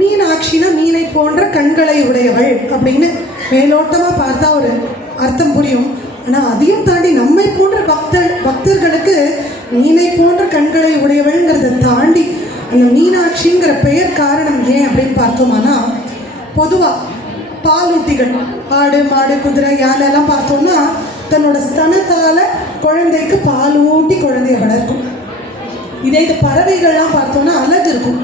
மீனாட்சினா மீனை போன்ற கண்களை உடையவள் அப்படின்னு மேலோட்டமாக பார்த்தா ஒரு அர்த்தம் புரியும். ஆனால் அதையும் தாண்டி நம்மை போன்ற பக்தர்களுக்கு மீனை போன்ற கண்களை உடையவள்ங்கிறத தாண்டி அந்த மீனாட்சிங்கிற பெயர் காரணம் ஏன் அப்படின்னு பார்த்தோம்னா, பொதுவாக பாலூட்டிகள் ஆடு மாடு குதிரை யானைலாம் பார்த்தோம்னா தன்னோட ஸ்தனத்தால் குழந்தைக்கு பால் ஊட்டி குழந்தைய வளர்க்கும். இதே இது பறவைகள்லாம் பார்த்தோம்னா அழகு இருக்கும்,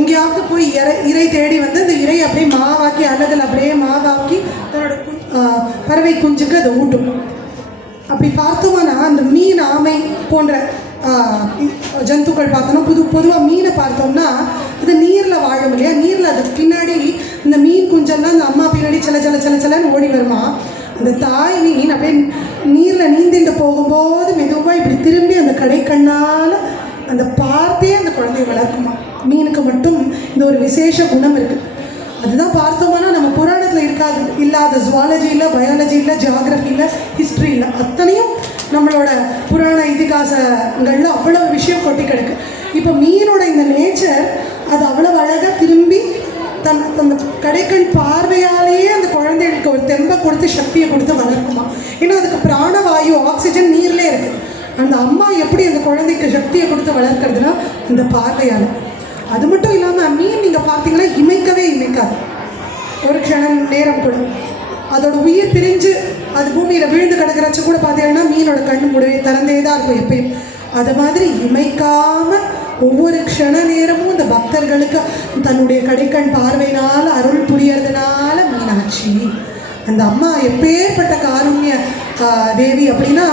எங்கேயாவது போய் இறை தேடி வந்து அந்த இறை அப்படியே மாவாக்கி அழகில் அப்படியே மாவாக்கி தன்னோட பறவை குஞ்சுக்கு அதை ஊட்டும். அப்படி பார்த்தோம்னா அந்த மீன் ஆமை போன்ற ஜந்துக்கள் பார்த்தோம்னா பொதுவாக மீனை பார்த்தோம்னா அது நீரில் வாழும் இல்லையா. நீரில் அதுக்கு பின்னாடி இந்த மீன் குஞ்செல்லாம் அந்த அம்மா பின்னாடி சலன்னு ஓடி வருமா. அந்த தாய் மீன் அப்படியே நீரில் நீந்திட்டு போகும்போது மெதுவாக இப்படி திரும்பி அந்த கடைக்கண்ணால் அந்த பார்த்தே அந்த குழந்தைய வளர்க்குமா. மீனுக்கு மட்டும் இந்த ஒரு விசேஷ குணம் இருக்குது. அதுதான் பார்த்தோம்னா நம்ம புராணத்தில் இல்லாத ஜுவாலஜி இல்லை, பயாலஜி இல்லை, ஜியாகிரஃபி இல்லை, ஹிஸ்ட்ரி இல்லை, அத்தனையும் நம்மளோட புராண இதிகாசங்களில் அவ்வளவு விஷயம் கொட்டி கிடக்கு. இப்போ மீனோட இந்த நேச்சர் அது அவ்வளவு அழகாக திரும்பி அந்த கடைக்கண் பார்வையாலேயே அந்த குழந்தைகளுக்கு ஒரு தெம்பை கொடுத்து சக்தியை கொடுத்து வளர்க்குமா. ஏன்னா அதுக்கு பிராணவாயு ஆக்சிஜன் நீர்லே இருக்குது. அந்த அம்மா எப்படி அந்த குழந்தைக்கு சக்தியை கொடுத்து வளர்க்குறதுனா அந்த பார்வையால். அது மட்டும் இல்லாமல் மீன் நீங்கள் பார்த்தீங்கன்னா இமைக்கவே இமைக்காது ஒரு க்ஷணம் நேரம் கூட. அதோட உயிர் பிரிஞ்சு அது பூமியில் விழுந்து கிடக்கிறச்ச கூட பார்த்தீங்கன்னா மீனோட கண்ணு முடவே திறந்தே தான் இருக்கும் எப்பயும். அது மாதிரி இமைக்காமல் ஒவ்வொரு க்ஷண நேரமும் இந்த பக்தர்களுக்கு தன்னுடைய கடைக்கண் பார்வையினால் அருள் புரியறதுனால மீனாட்சி அந்த அம்மா எப்பேற்பட்ட காருண்ய தேவி அப்படின்னா,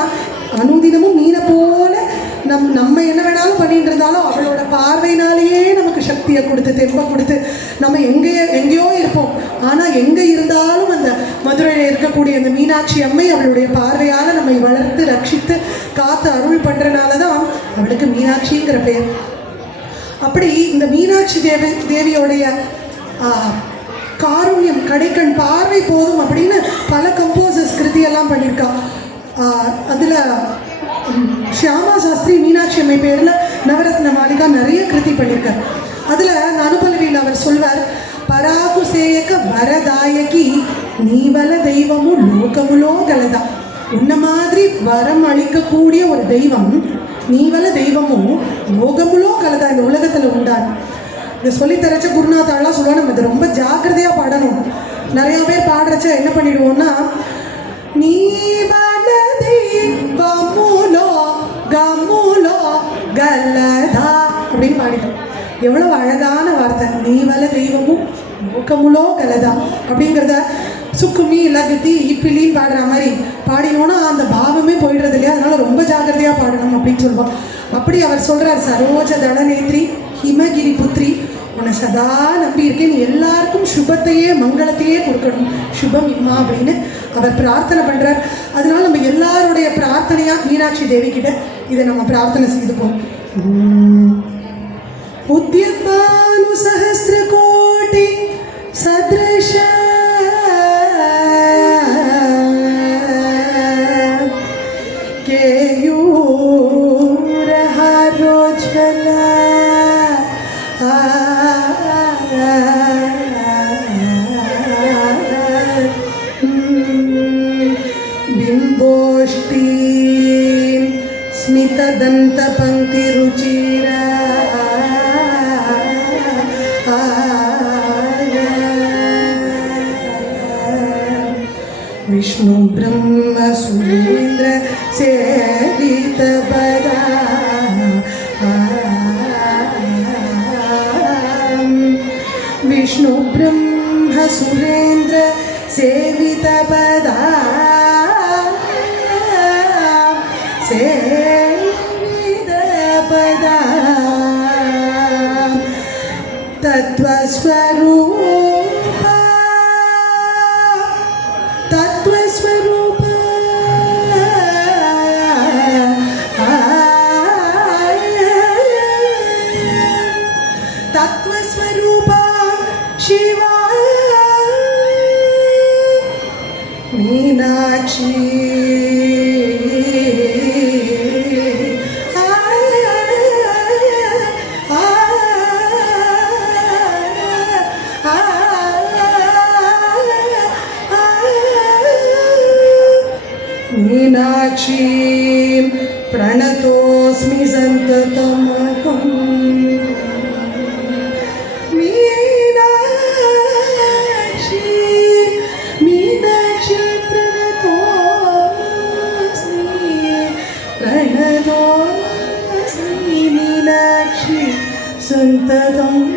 அனுதினமும் மீனை போல நம்ம என்ன வேணாலும் பண்ணிட்டு இருந்தாலும் அவளோட பார்வையினாலேயே நமக்கு சக்தியை கொடுத்து தெம்பை கொடுத்து நம்ம எங்கேயோ இருப்போம். ஆனால் எங்கே இருந்தாலும் அந்த மதுரையில் இருக்கக்கூடிய அந்த மீனாட்சி அம்மை அவளுடைய பார்வையால் நம்மை வளர்த்து ரட்சித்து காத்து அருள் பண்ணுறனால தான் அவளுக்கு மீனாட்சிங்கிற பெயர். அப்படி இந்த மீனாட்சி தேவியோடைய காருண்யம் கடைக்கண் பார்வை போதும் அப்படின்னு பல கம்போசர்ஸ் கிருதியெல்லாம் பண்ணியிருக்கா. அதில் ஷியாமா சாஸ்திரி மீனாட்சி அம்மை பேரில் நவரத்ன மாளிகா நிறைய கிருதி பண்ணியிருக்கார். அதில் அந்த அனுபலவியில் அவர் சொல்வார், பராகு சேயக்க வரதாயகி நீவல தெய்வமும் லோகமுலோ கலதா. உன்ன மாதிரி வரம் அளிக்கக்கூடிய ஒரு தெய்வம் நீ வல தெய்வமும் லோகமுலோ கலதா இந்த உலகத்தில் உண்டான். இதை சொல்லி தரச்ச குருநாத்தாலாம் சொல்லுவாங்க, நம்ம இதை ரொம்ப ஜாக்கிரதையாக பாடணும். நிறையா பேர் பாடுறச்ச என்ன பண்ணிடுவோம்னா, நீ வல தெய்வமுலோ கமுலோ கலதா அப்படின்னு பாடிட்டோம். எவ்வளவு அழகான வார்த்தை, நீ வல தெய்வமும் லோகமுலோ கலதா அப்படிங்கிறத சுக்குமி லகத்தி இப்பிலின்னு பாடுற மாதிரி பாடினோன்னா அந்த பாவமே போயிடுறது இல்லையா. அதனால ரொம்ப ஜாக்கிரதையாக பாடணும் அப்படின்னு சொல்லுவோம். அப்படி அவர் சொல்கிறார், சரோஜ தடநேத்ரி ஹிமகிரி புத்ரி, உன்னை சதா நம்பி இருக்கேன், நீ எல்லாருக்கும் சுபத்தையே மங்களத்தையே கொடுக்கணும், சுபம் இம்மா அப்படின்னு அவர் பிரார்த்தனை பண்ணுறார். அதனால நம்ம எல்லாருடைய பிரார்த்தனையாக மீனாட்சி தேவி கிட்ட இதை நம்ம பிரார்த்தனை செய்துப்போம். உத்யத்பானு சஹஸ்ர கோட்டி சத்ருஷ बिंबोष्टी स्मितदंत पंक्ति रुचिरा विष्णु ब्रह्म सुरेंद्र सेवित बदा विष्णु ब्रह्म सुरेंद्र सेवित पदा सेवित पदा तत्वस्वरूप तत्वस्वरूप तत्वस्वरूप शिवा मीनाक्षी मीनाक्षी प्रणतोस्मि सन्ततमहम् मीनाक्षी मीनाक्षी प्रणतोस्मि मीनाक्षी सन्ततमहम्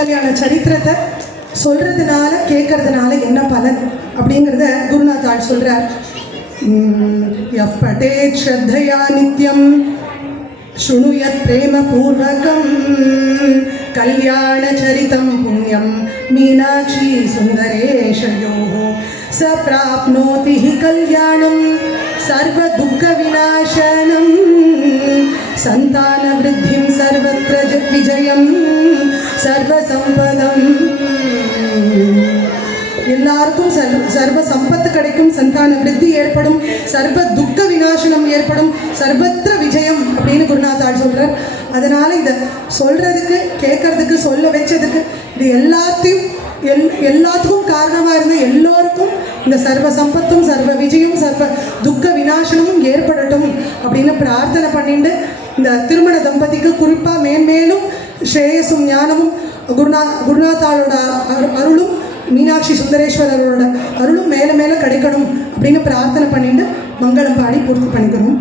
திருக்கல்யாண சரித்திரத்தை சொல்றதுனால கேட்கறதுனால என்ன பலன் அப்படிங்கிறத குருநாதாள் சொல்றார். யஃப் படேத் ஸ்ரத்தையா நித்யம் शृणुयत् प्रेमपूर्वकं कल्याणचरितं पुण्यं मीनाक्षी सुन्दरेशयोः स प्राप्नोति हि कल्याणं सर्वदुःखविनाशनं सन्तानवृद्धिं सर्वत्र विजयं सर्वसम्पदम्. எல்லாருக்கும் சர்வ சம்பத்து கிடைக்கும், சந்தான விருத்தி ஏற்படும், சர்வ துக்க விநாசனம் ஏற்படும், சர்வத்திர விஜயம் அப்படின்னு குருநாதாள் சொல்கிறார். அதனால் இதை சொல்கிறதுக்கு கேட்கறதுக்கு சொல்ல வச்சதுக்கு இது எல்லாத்துக்கும் காரணமாக இருந்த எல்லோருக்கும் இந்த சர்வ சம்பத்தும் சர்வ விஜயம் சர்வ துக்க விநாசனமும் ஏற்படட்டும் அப்படின்னு பிரார்த்தனை பண்ணிட்டு இந்த திருமண தம்பதிக்கு குறிப்பாக மேன்மேலும் ஸ்ரேயஸும் ஞானமும் குருநாதாளோட அருளும் மீனாட்சி சுந்தரேஸ்வரரோட அருளும் மேலே மேலே கிடைக்கணும் அப்படின்னு பிரார்த்தனை பண்ணிட்டு மங்களம் பாடி பூர்த்தி பண்ணிக்கணும்.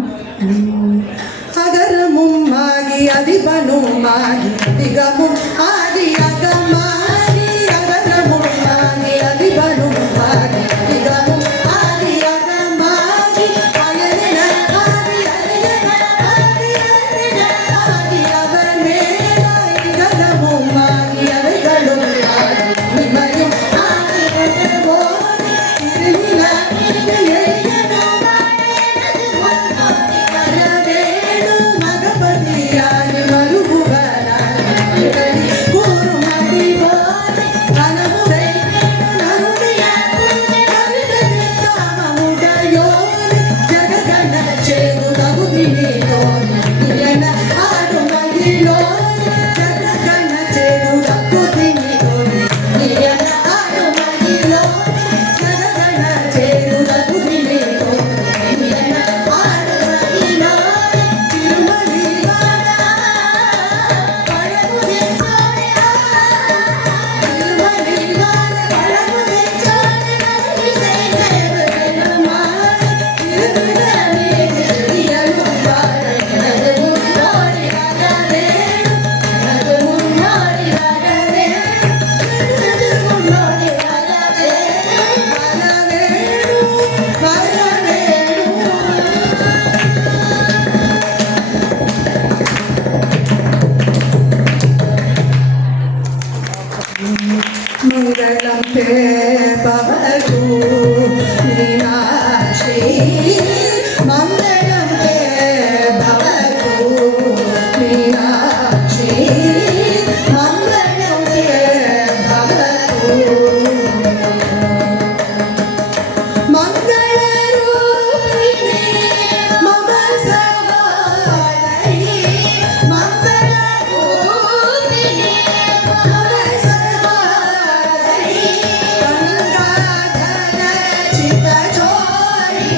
அகரமும் ஆகி அதிபனும் ஆகி அதிகமும் ஆகி அகமாகி அகரமும் ஆகி அதிபனும் ஆகி அதிகமும் ஆகி அகமாகி அயன ஆகி அயன ஆகி அயன ஆகி அவனே அகரமும் ஆகி அவைகளும் ஆகி இமையும் மங்களம் தேபவது மீனாட்சி மங்களம் தேபவது மீனாட்சி மங்களம் தேபவது மங்களரூபிணி மம சகோதரி மங்களரூபிணி மம சகோதரி கங்காதர சித்த ஜோதி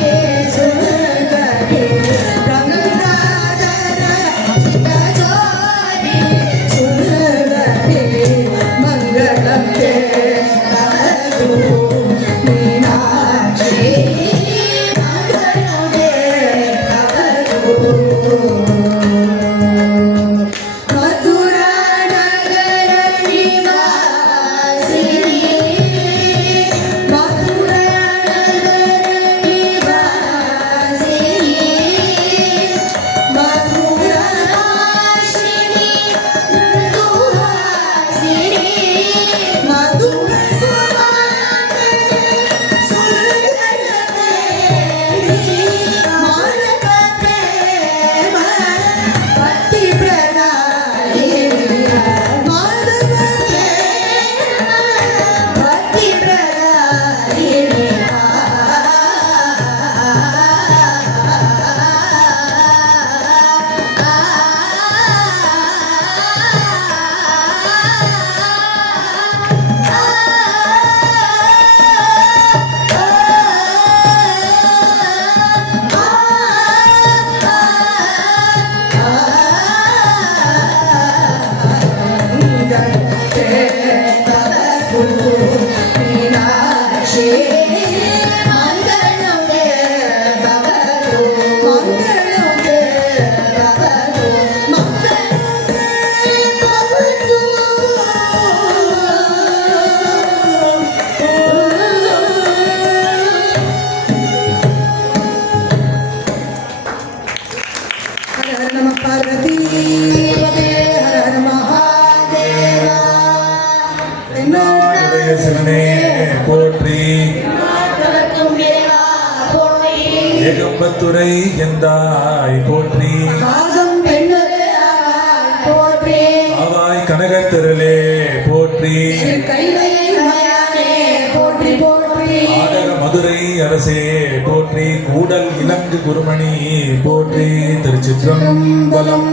ஏகம்பத்துரை எந்தாய் போற்றி ஆகம் பெண்ணுரையாய் போற்றி ஆவாய் கனகத்திரளே போற்றி கைலையை மயானே போற்றி போற்றி ஆடக மதுரை அரசே போற்றி கூடல் இலங்கு குருமணி போற்றி திருச்சிற்றம்பலம்